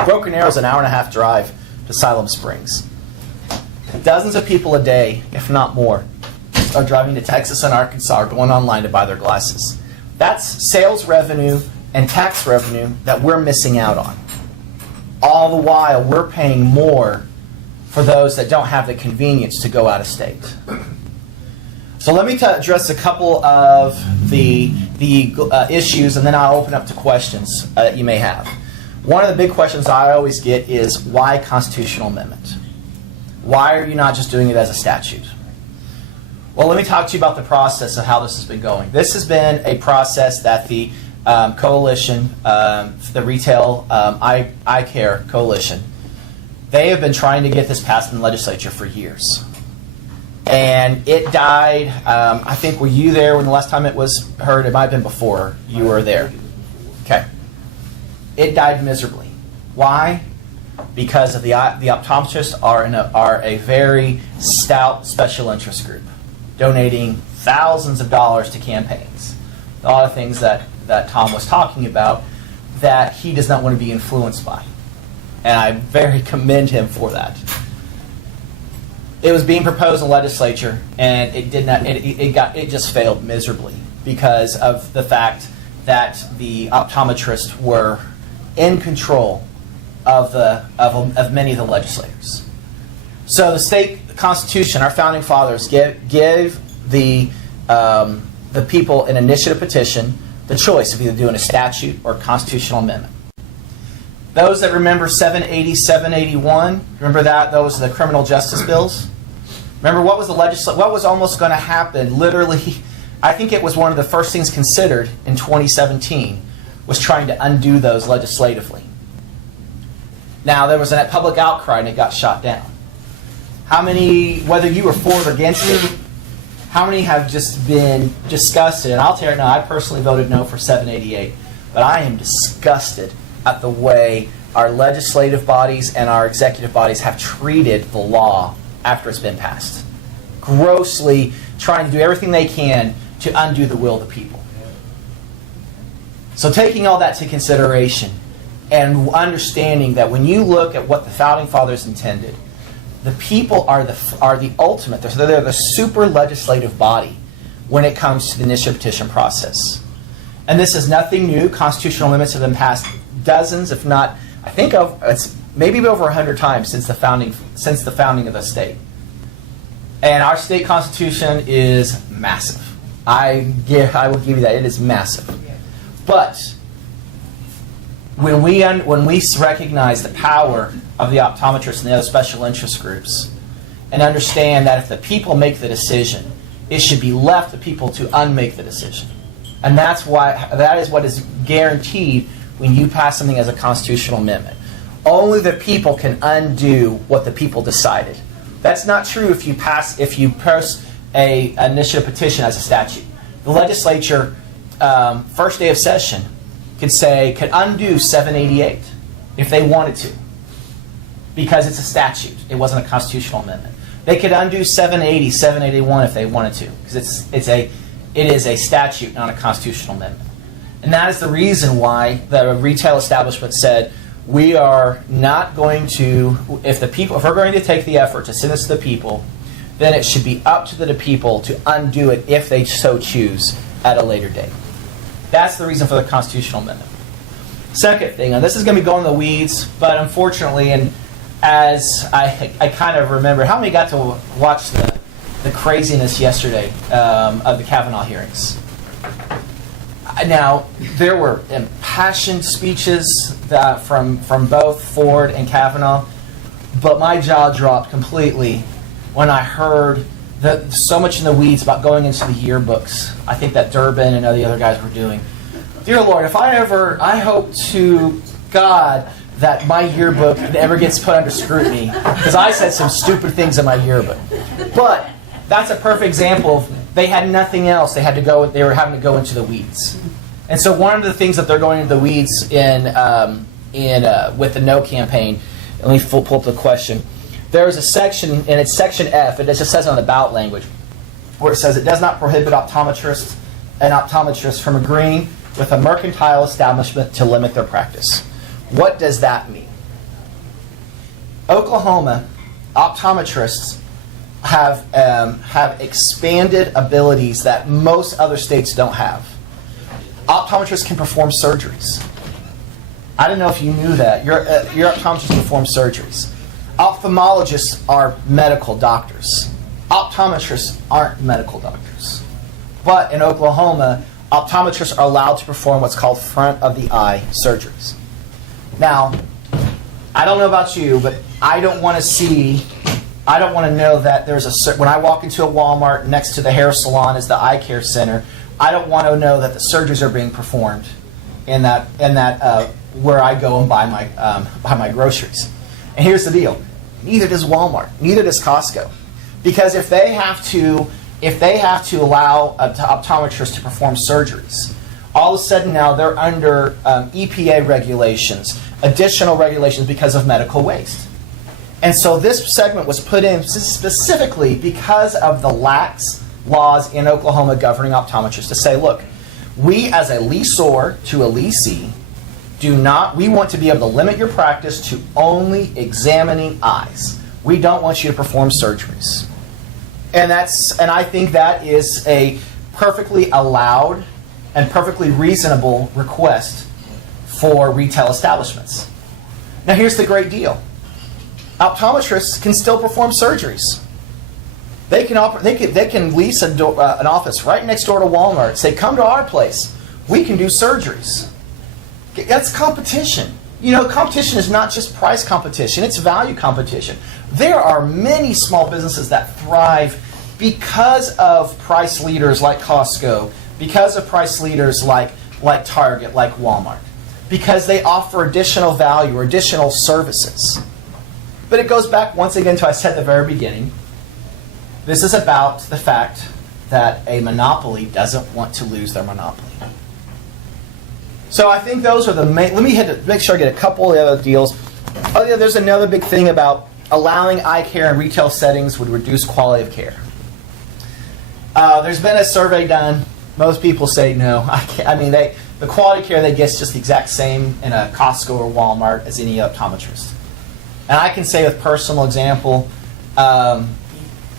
Broken Arrow is an hour-and-a-half drive to Siloam Springs. Dozens of people a day, if not more, are driving to Texas and Arkansas or going online to buy their glasses. That's sales revenue and tax revenue that we're missing out on. All the while, we're paying more for those that don't have the convenience to go out of state. So let me address a couple of the issues, and then I'll open up to questions that you may have. One of the big questions I always get is, why constitutional amendment? Why are you not just doing it as a statute? Well, let me talk to you about the process of how this has been going. This has been a process that the Coalition, the Retail Eye Care Coalition, they have been trying to get this passed in the legislature for years. And it died, I think, were you there when the last time it was heard? It might have been before you were there. Okay. It died miserably. Why? Because of the optometrists are a very stout special interest group, donating thousands of dollars to campaigns. A lot of things that Tom was talking about that he does not want to be influenced by. And I very commend him for that. It was being proposed in the legislature, and it did not. It just failed miserably because of the fact that the optometrists were in control of many of the legislators. So the state constitution, our founding fathers gave the people an initiative petition the choice of either doing a statute or a constitutional amendment. Those that remember 780, 781, remember that? Those are the criminal justice bills. Remember what was what was almost going to happen? Literally, I think it was one of the first things considered in 2017 was trying to undo those legislatively. Now, there was a public outcry and it got shot down. How many, whether you were for or against it, how many have just been disgusted? And I'll tell you now, I personally voted no for 788. But I am disgusted at the way our legislative bodies and our executive bodies have treated the law after it's been passed. Grossly trying to do everything they can to undo the will of the people. So taking all that into consideration and understanding that when you look at what the Founding Fathers intended, the people are the ultimate, they're the super legislative body when it comes to the initiative petition process. And this is nothing new. Constitutional amendments have been passed dozens, if not, I think it's maybe over 100 times since the founding of the state. And our state constitution is massive. I will give you that. It is massive. But when we recognize the power of the optometrists and the other special interest groups and understand that if the people make the decision, it should be left to people to unmake the decision. And that is what is guaranteed when you pass something as a constitutional amendment. Only the people can undo what the people decided. That's not true if you pass a initiative petition as a statute. The legislature, first day of session, could undo 788 if they wanted to, because it's a statute. It wasn't a constitutional amendment. They could undo 780, 781 if they wanted to, because it is a statute, not a constitutional amendment. And that is the reason why the retail establishment said, we are not going to, if we're going to take the effort to send this to the people, then it should be up to the people to undo it if they so choose at a later date. That's the reason for the constitutional amendment. Second thing, and this is going to be going in the weeds, but unfortunately, and as I kind of remember, how many got to watch the craziness yesterday of the Kavanaugh hearings? Now, there were impassioned speeches from both Ford and Kavanaugh, but my jaw dropped completely when I heard so much in the weeds about going into the yearbooks. I think that Durbin and the other guys were doing. Dear Lord, I hope to God that my yearbook never gets put under scrutiny, because I said some stupid things in my yearbook. But that's a perfect example of they had nothing else. They were having to go into the weeds. And so one of the things that they're going into the weeds with the No campaign, let me pull up the question. There is a section, and it's section F, it just says on the ballot language, where it says it does not prohibit optometrists from agreeing with a mercantile establishment to limit their practice. What does that mean? Oklahoma optometrists have expanded abilities that most other states don't have. Optometrists can perform surgeries. I don't know if you knew that. Your optometrist performs surgeries. Ophthalmologists are medical doctors. Optometrists aren't medical doctors. But in Oklahoma, optometrists are allowed to perform what's called front of the eye surgeries. Now, I don't know about you, but I don't want to know that when I walk into a Walmart next to the hair salon is the eye care center, I don't want to know that the surgeries are being performed where I go and buy my groceries. And here's the deal: neither does Walmart, neither does Costco, because if they have to allow optometrists to perform surgeries, all of a sudden now they're under EPA regulations, additional regulations because of medical waste. And so this segment was put in specifically because of the lax laws in Oklahoma governing optometrists to say, look, we as a leaseor to a leasee we want to be able to limit your practice to only examining eyes. We don't want you to perform surgeries. And I think that is a perfectly allowed and perfectly reasonable request for retail establishments. Now here's the great deal. Optometrists can still perform surgeries. They can lease an office right next door to Walmart. Say, come to our place. We can do surgeries. That's competition. You know, competition is not just price competition. It's value competition. There are many small businesses that thrive because of price leaders like Costco, because of price leaders like Target, like Walmart, because they offer additional value or additional services. But it goes back once again to I said at the very beginning. This is about the fact that a monopoly doesn't want to lose their monopoly. So I think those are the main. Let me make sure I get a couple of other deals. Oh yeah, there's another big thing about allowing eye care in retail settings would reduce quality of care. There's been a survey done. Most people say no. The quality care they get is just the exact same in a Costco or Walmart as any optometrist. And I can say with personal example, I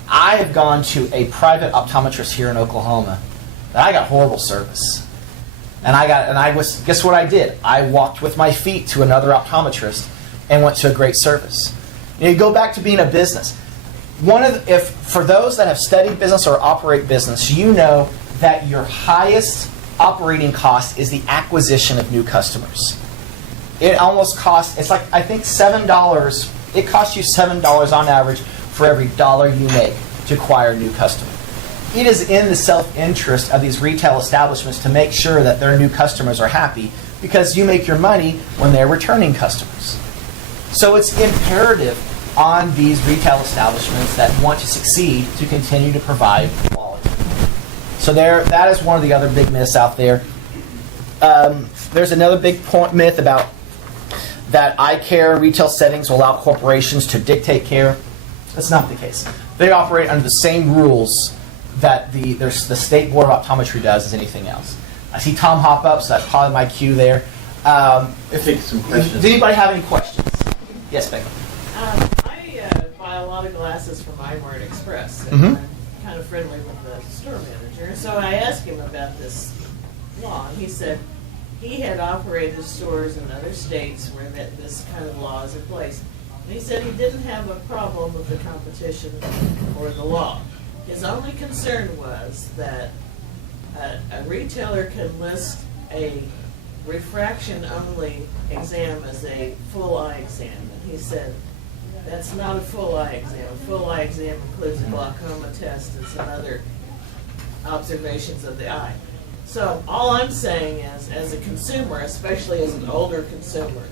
have gone to a private optometrist here in Oklahoma, and I got horrible service. Guess what I did? I walked with my feet to another optometrist and went to a great service. You go back to being a business. For those that have studied business or operate business, you know that your highest operating cost is the acquisition of new customers. It almost costs, it's like, I think $7, it costs you $7 on average for every dollar you make to acquire a new customer. It is in the self-interest of these retail establishments to make sure that their new customers are happy, because you make your money when they're returning customers. So it's imperative on these retail establishments that want to succeed to continue to provide quality. So that is one of the other big myths out there. There's another big myth about that eye care retail settings will allow corporations to dictate care. That's not the case. They operate under the same rules that the State Board of Optometry does as anything else. I see Tom hop up, so that's probably my cue there. Does anybody have any questions? Yes, Becky. I buy a lot of glasses from iWord Express, and I'm kind of friendly with the store manager. So I asked him about this law, and he said he had operated stores in other states where this kind of law is in place. And he said he didn't have a problem with the competition or the law. His only concern was that a retailer can list a refraction-only exam as a full eye exam. And he said, that's not a full eye exam. A full eye exam includes a glaucoma test and some other observations of the eye. So all I'm saying is, as a consumer, especially as an older consumer,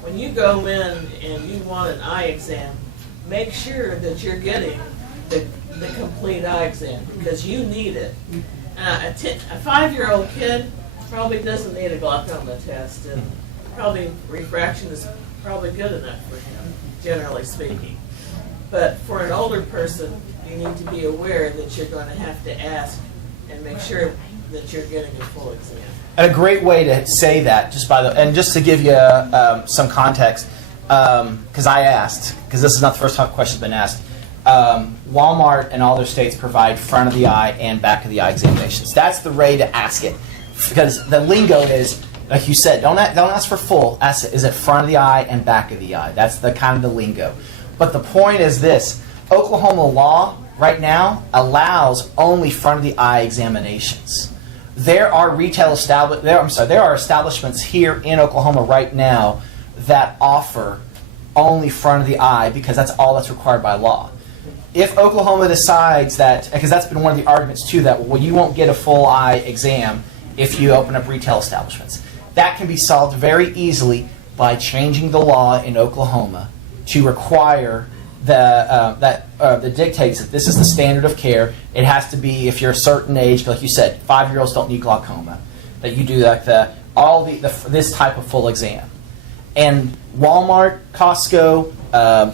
when you go in and you want an eye exam, make sure that you're getting the complete eye exam, because you need it. A 5-year-old kid probably doesn't need a glaucoma test, and probably refraction is probably good enough for him, generally speaking. But for an older person, you need to be aware that you're going to have to ask and make sure that you're getting a full exam. And a great way to say that, just to give you some context, because I asked, because this is not the first time the question's been asked. Walmart and all their states provide front of the eye and back of the eye examinations. That's the way to ask it, because the lingo is, like you said, don't ask for full. Ask, is it front of the eye and back of the eye? That's the kind of the lingo. But the point is this: Oklahoma law right now allows only front of the eye examinations. There are establishments here in Oklahoma right now that offer only front of the eye, because that's all that's required by law. If Oklahoma decides that, because that's been one of the arguments too, that you won't get a full eye exam if you open up retail establishments. That can be solved very easily by changing the law in Oklahoma to require that dictates that this is the standard of care. It has to be, if you're a certain age, like you said, 5-year-olds don't need glaucoma. That you do like this type of full exam. And Walmart, Costco,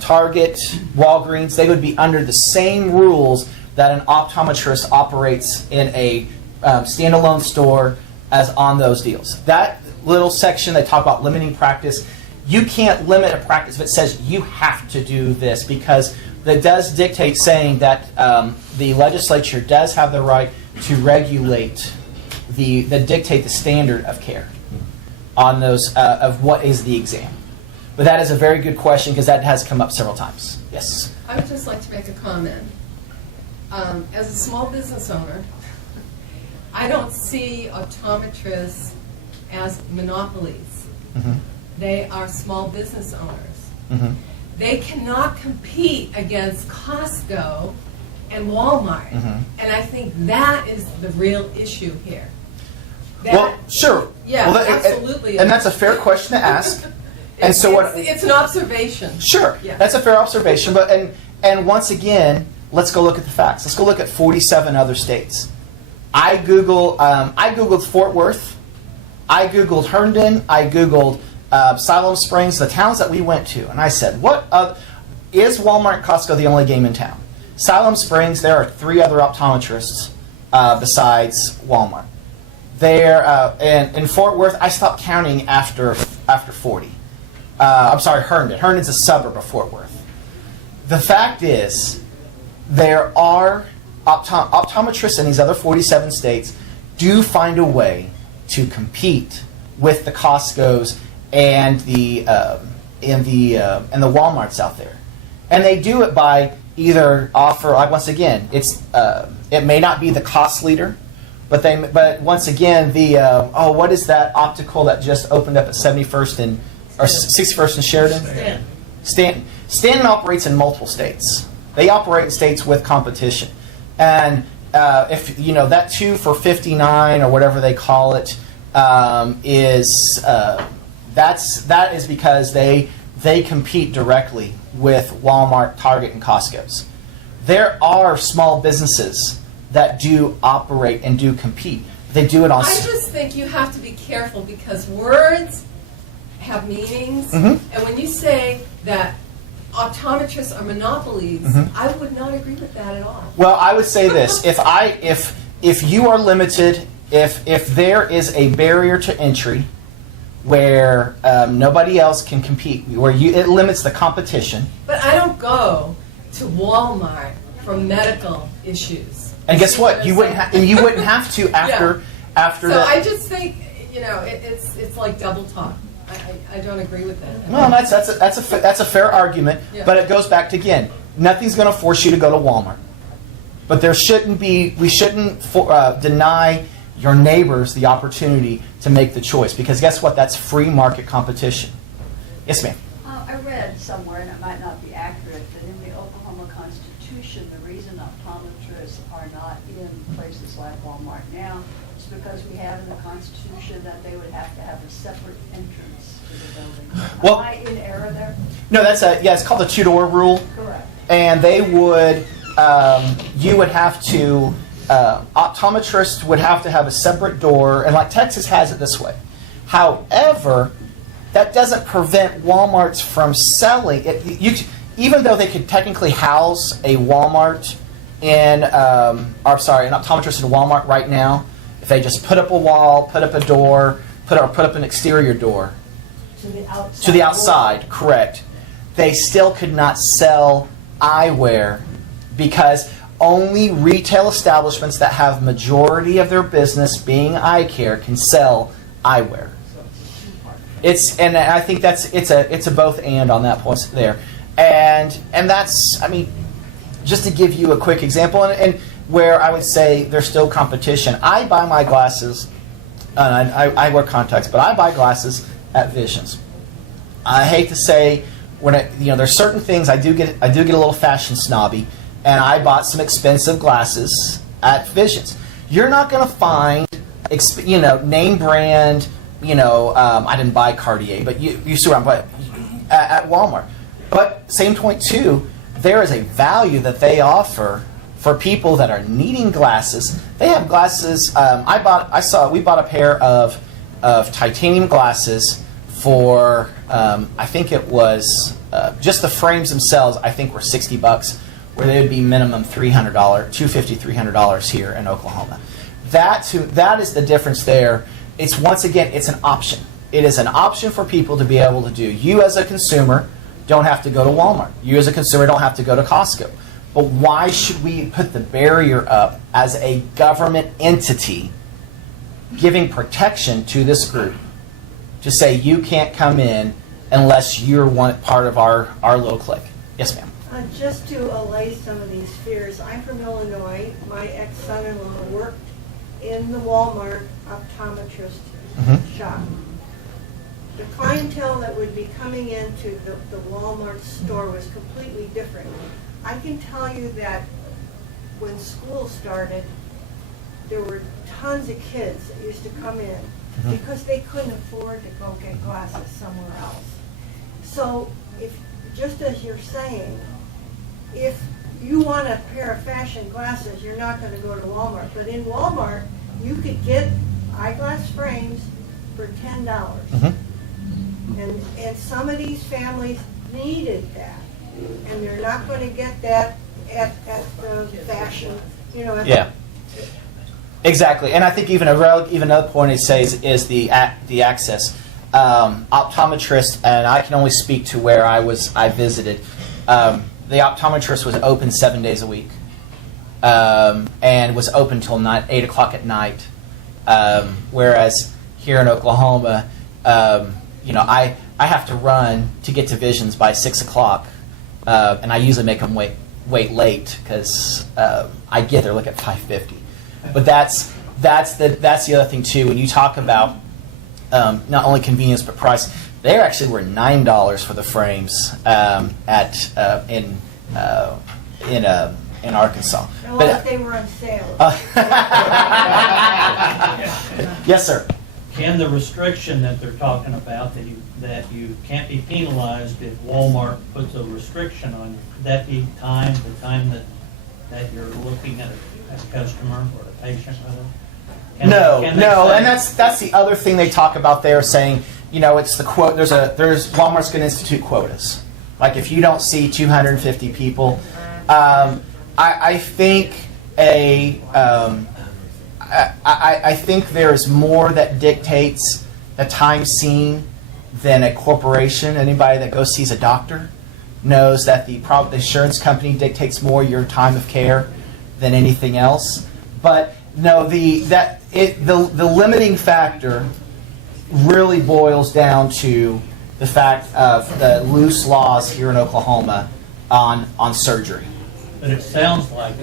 Target, Walgreens, they would be under the same rules that an optometrist operates in a standalone store as on those deals. That little section they talk about limiting practice. You can't limit a practice if it says you have to do this, because that does dictate saying that the legislature does have the right to regulate that dictate the standard of care on those of what is the exam. But that is a very good question because that has come up several times. Yes. I would just like to make a comment. As a small business owner, I don't see optometrists as monopolies. Mm-hmm. They are small business owners. Mm-hmm. They cannot compete against Costco and Walmart. Mm-hmm. And I think that is the real issue here. Well, sure. Yeah, well, absolutely. And that's a fair question to ask. And so what? It's an observation. Sure, Yeah. that's a fair observation. But and once again, let's go look at the facts. Let's go look at 47 other states. I googled Fort Worth. I googled Herndon. I googled Siloam Springs, the towns that we went to, and I said, is Walmart and Costco the only game in town? Siloam Springs, there are 3 other optometrists besides Walmart. There, and in Fort Worth, I stopped counting after 40. I'm sorry, Herndon. Herndon's a suburb of Fort Worth. The fact is, there are optometrists in these other 47 states do find a way to compete with the Costcos and the Walmarts out there, and they do it by either offer, like once again, it may not be the cost leader, but once again what is that optical that just opened up at 71st or 61st and Sheridan? Stanton operates in multiple states. They operate in states with competition, and if you know that 2 for $59 or whatever they call it is. That is because they compete directly with Walmart, Target, and Costco's. There are small businesses that do operate and do compete. They do it on. I just think you have to be careful because words have meanings, Mm-hmm. and when you say that optometrists are monopolies, Mm-hmm. I would not agree with that at all. Well, I would say this: if you are limited, if there is a barrier to entry where nobody else can compete, where it limits the competition. But I don't go to Walmart for medical issues. And guess what? You wouldn't have to after So that. I just think it's like double talk. I don't agree with that. Well, that's a fair argument, Yeah. but it goes back to again, nothing's going to force you to go to Walmart, but we shouldn't deny your neighbors the opportunity to make the choice, because guess what? That's free market competition. Yes, ma'am. I read somewhere, and it might not be accurate, that in the Oklahoma Constitution, the reason optometrists are not in places like Walmart now is because we have in the Constitution that they would have to have a separate entrance to the building. Well- Am I in error there? No, it's called the 2-door rule, Correct. and they would, you would have to, optometrists would have to have a separate door, and like Texas has it this way. However, that doesn't prevent Walmarts from selling it. Even though they could technically house a Walmart an optometrist in Walmart right now, if they just put up a wall, put up a door, put up an exterior door to the outside, correct, they still could not sell eyewear because only retail establishments that have majority of their business being eye care can sell eyewear. And I think it's a both and on that point there, and that's, I mean, just to give you a quick example, and where I would say there's still competition. I buy my glasses, and I wear contacts, but I buy glasses at Visions. I hate to say there's certain things I do get a little fashion snobby, and I bought some expensive glasses at Visions. You're not going to find name brand I didn't buy Cartier, but you see where I'm going at Walmart. But same point too, there is a value that they offer for people that are needing glasses. They have glasses. We bought a pair of titanium glasses for I think it was just the frames themselves. I think were $60, where they would be minimum $300, $300 here in Oklahoma. That is the difference there. It's once again, it's an option. It is an option for people to be able to do. You as a consumer don't have to go to Walmart. You as a consumer don't have to go to Costco. But why should we put the barrier up as a government entity giving protection to this group to say you can't come in unless you're part of our little clique? Yes, ma'am. Just to allay some of these fears, I'm from Illinois. My ex-son-in-law worked in the Walmart optometrist shop. The clientele that would be coming into the Walmart store was completely different. I can tell you that when school started, there were tons of kids that used to come in because they couldn't afford to go get glasses somewhere else. So, just as you're saying, if you want a pair of fashion glasses, you're not going to go to Walmart. But in Walmart, you could get eyeglass frames for $10. And some of these families needed that. And they're not going to get that at the fashion, Yeah. Exactly. And I think even another point it says is the access. Optometrist, and I can only speak to where I visited. The optometrist was open 7 days a week, and was open till 8 o'clock at night. Whereas here in Oklahoma, I have to run to get to Visions by 6 o'clock, and I usually make them wait late because I get there at 5:50. But that's the other thing too. When you talk about not only convenience but price, they actually were $9 for the frames in Arkansas. Unless they were on sale. Yes, sir. Can the restriction that they're talking about, that you can't be penalized if Walmart puts a restriction on you, could that be the time that you're looking at a customer or a patient? No, and that's the other thing they talk about there, saying, it's the quote. There's Walmart's going to institute quotas. Like if you don't see 250 people, I think I think there's more that dictates the time seen than a corporation. Anybody that goes sees a doctor knows that the insurance company dictates more your time of care than anything else. But no, the limiting factor really boils down to the fact of the loose laws here in Oklahoma on surgery. But it sounds like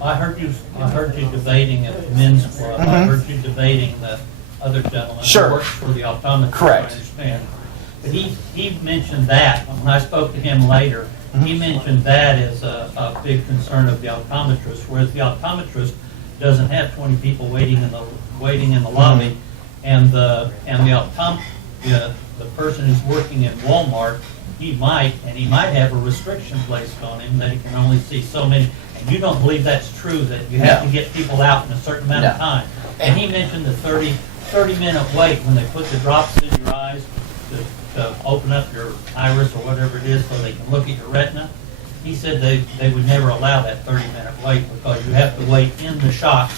I heard you debating at the men's club. I heard you debating the other gentleman who works for the optometrist. Correct. I understand. But he mentioned that when I spoke to him later. He mentioned that as a big concern of the optometrist, whereas the optometrist doesn't have 20 people waiting in the lobby, and the person who's working at Walmart, he might have a restriction placed on him that he can only see so many. And you don't believe that's true, that you have to get people out in a certain amount of time. And he mentioned the 30-minute wait when they put the drops in your eyes to open up your iris or whatever it is so they can look at your retina. He said they would never allow that 30-minute wait because you have to wait in the shop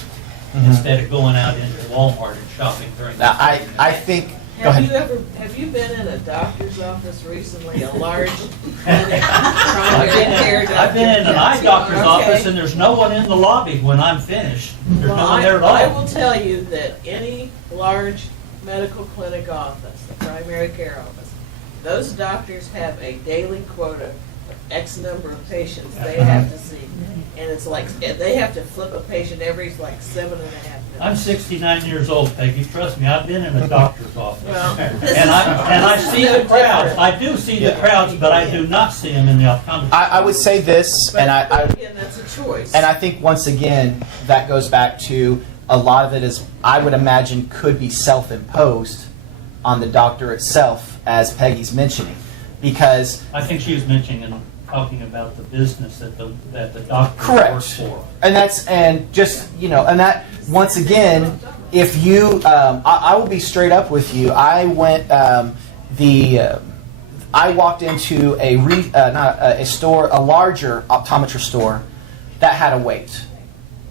instead of going out into Walmart and shopping during now, the I think. Have you been in a doctor's office recently, a large clinic? I've been in an eye doctor's office and there's no one in the lobby when I'm finished. There's no one there at all. I will tell you that any large medical clinic office, the primary care office, those doctors have a daily quota of X number of patients they have to see. And it's like they have to flip a patient every 7.5 minutes. I'm 69 years old, Peggy. Trust me, I've been in a doctor's office. Well, and I see the crowds. I do see the crowds, but I do not see them in the optometrist. I would say this, but again, that's a choice. And I think once again that goes back to a lot of it is I would imagine could be self-imposed on the doctor itself, as Peggy's mentioning, because I think she was mentioning and talking about the business that the doctor correct, works for. and that once again, if you, I will be straight up with you. I went I walked into a store, a larger optometrist store that had a wait,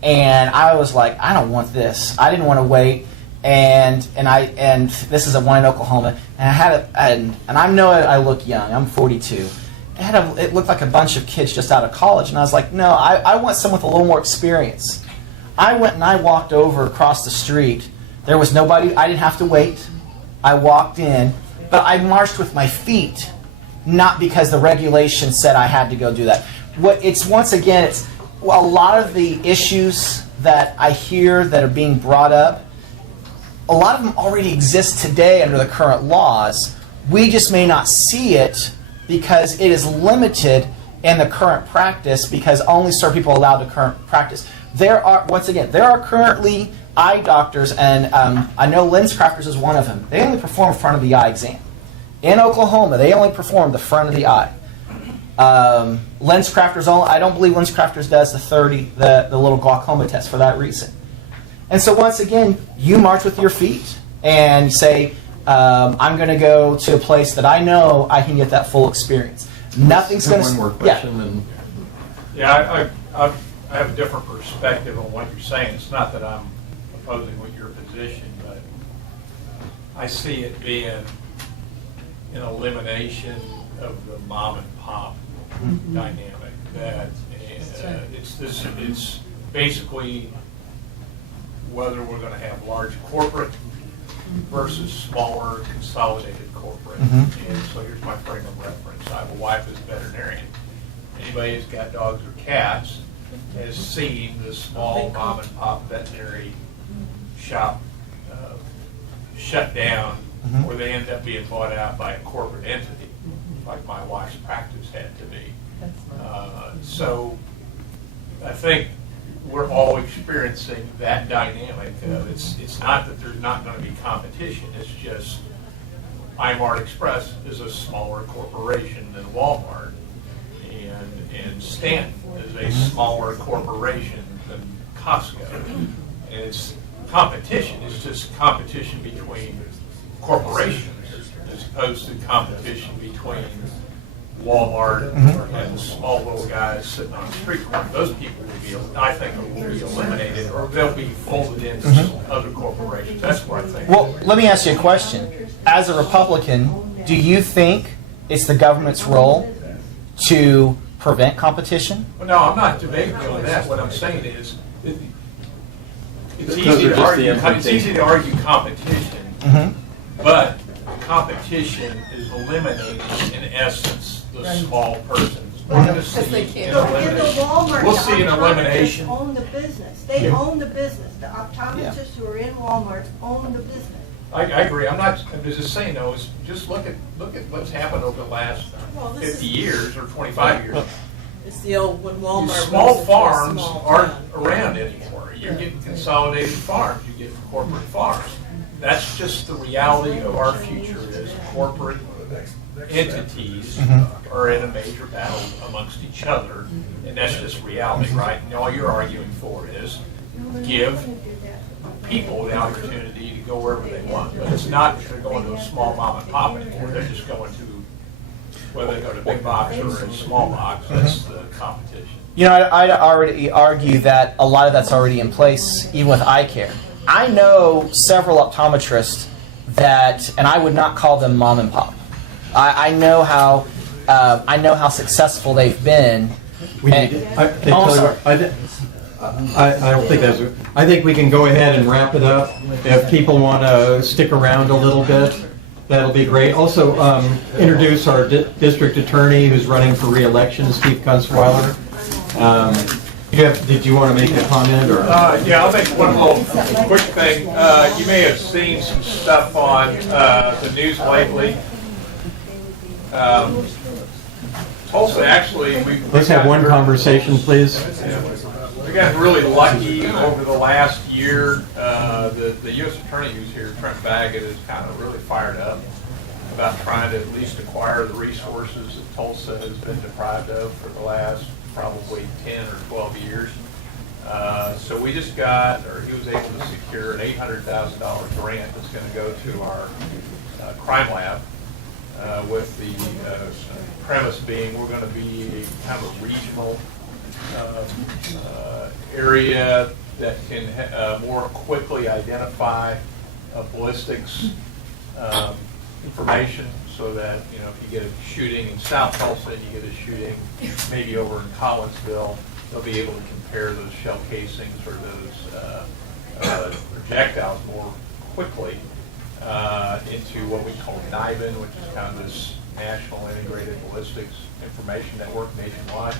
and I was like, I don't want this. I didn't want to wait, and this is a one in Oklahoma, and I had and I know I look young. I'm 42. It looked like a bunch of kids just out of college, and I was like, no, I want someone with a little more experience. I went and I walked over across the street. There was nobody. I didn't have to wait. I walked in, but I marched with my feet, not because the regulation said I had to go do that. It's a lot of the issues that I hear that are being brought up, a lot of them already exist today under the current laws. We just may not see it because it is limited in the current practice because only certain people are allowed to current practice. There are currently eye doctors, and I know lens crafters is one of them. They only perform front of the eye exam. In Oklahoma, they only perform the front of the eye. Lens crafters, I don't believe Lens Crafters does the little glaucoma test for that reason. And so once again, you march with your feet and say, I'm going to go to a place that I know I can get that full experience. Nothing's going to... One more question. Yeah, I have a different perspective on what you're saying. It's not that I'm opposing with your position, but I see it being an elimination of the mom and pop dynamic. That it's basically whether we're going to have large corporate versus smaller consolidated corporate. And so here's my frame of reference. I have a wife who's a veterinarian. Anybody who's got dogs or cats has seen the small mom and pop veterinary shop shut down, or they end up being bought out by a corporate entity, like my wife's practice had to be. So I think we're all experiencing that dynamic. It's not that there's not going to be competition. It's just Imart Express is a smaller corporation than Walmart, and Stanton is a smaller corporation than Costco. And it's competition. It's just competition between corporations as opposed to competition between Walmart and the small little guys sitting on the street corner. Those people will be, I think, will be eliminated, or they'll be folded into other corporations. That's what I think. Well, let me ask you a question. As a Republican, do you think it's the government's role to prevent competition? Well, no, I'm not debating on that. What I'm saying is, it's easy to argue competition, but competition is eliminating, in essence, the small persons. We're going to see they an can't. So in the elimination. Walmart, We'll the see an elimination. optometrists own the business. They own the business. The optometrists who are in Walmart own the business. I agree. I'm just saying though, is just look at what's happened over the last 50 years or 25 years. It's the old, when Walmart. These small was a farms small aren't town. around anymore. You're getting consolidated farms. You get corporate farms. That's just the reality of our future is corporate entities are in a major battle amongst each other, and that's just reality, right? And all you're arguing for is give people the opportunity to go wherever they want. But it's not that they're going to a small mom and pop anymore. They're just going to, whether they go to big box or a small box, that's the competition. You know, I'd already argue that a lot of that's already in place, even with eye care. I know several optometrists that, and I would not call them mom and pop. I know how successful they've been. I don't think that's. I think we can go ahead and wrap it up. If people want to stick around a little bit, that'll be great. Also, introduce our district attorney who's running for re-election, Steve Kunstweiler. Did you want to make a comment? Or? Yeah, I'll make one little quick thing. You may have seen some stuff on the news lately. Tulsa, actually, Let's have one conversation, please. We got really lucky over the last year. The U.S. Attorney who's here, Trent Baggett, is kind of really fired up about trying to at least acquire the resources that Tulsa has been deprived of for the last probably 10 or 12 years. So we just got, or he was able to secure an $800,000 grant that's going to go to our crime lab, with the premise being we're going to be kind of a regional area that can more quickly identify ballistics information, so that, you know, if you get a shooting in South Tulsa and you get a shooting maybe over in Collinsville, they'll be able to compare those shell casings or those projectiles more quickly into what we call NIBIN, which is kind of this National Integrated Ballistics Information Network nationwide.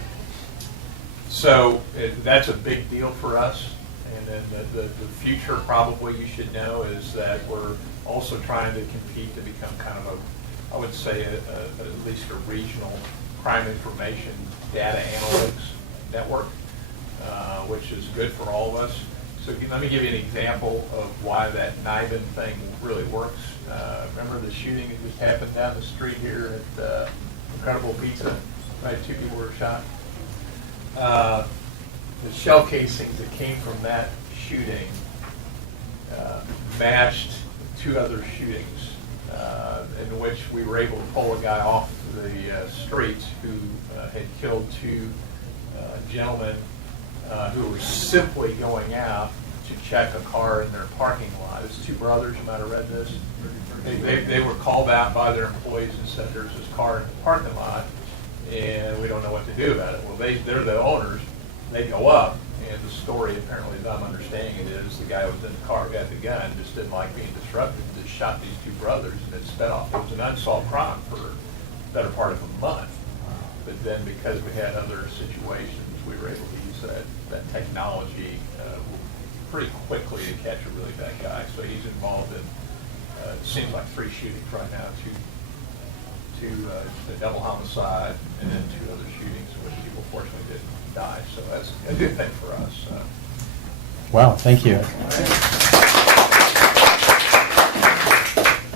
So that's a big deal for us. And then the future, probably you should know, is that we're also trying to compete to become kind of I would say at least a regional crime information data analytics network, which is good for all of us. So let me give you an example of why that NIBIN thing really works. Remember the shooting that just happened down the street here at Incredible Pizza, right? 2 people were shot. The shell casings that came from that shooting matched 2 other shootings, in which we were able to pull a guy off the streets who had killed 2 gentlemen who were simply going out to check a car in their parking lot. It's 2 brothers, you might have read this. They were called out by their employees and said, there's this car in the parking lot, and we don't know what to do about it. Well, they're the owners. They go up, and the story, apparently, as I'm understanding it, is the guy who was in the car, got the gun, just didn't like being disrupted, just shot these 2 brothers, and it sped off. It was an unsolved crime for the better part of a month. But then, because we had other situations, we were able to use that technology pretty quickly to catch a really bad guy. So he's involved in, it seems like 3 shootings right now, two a double homicide, and then 2 other shootings in which people fortunately didn't die. So that's a good thing for us. Wow, thank you.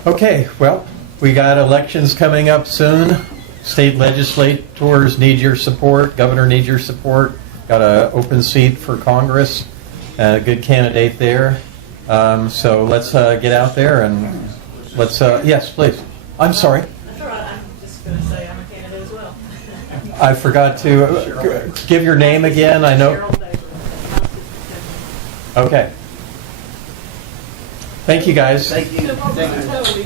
Okay, well, we got elections coming up soon. State legislators need your support. Governor needs your support. Got an open seat for Congress. A good candidate there. So let's get out there and let's, yes, please. I'm sorry. That's all right. I'm just going to say I'm a candidate as well. I forgot to give your name again. I know. Okay. Thank you, guys. Thank you. So what we totally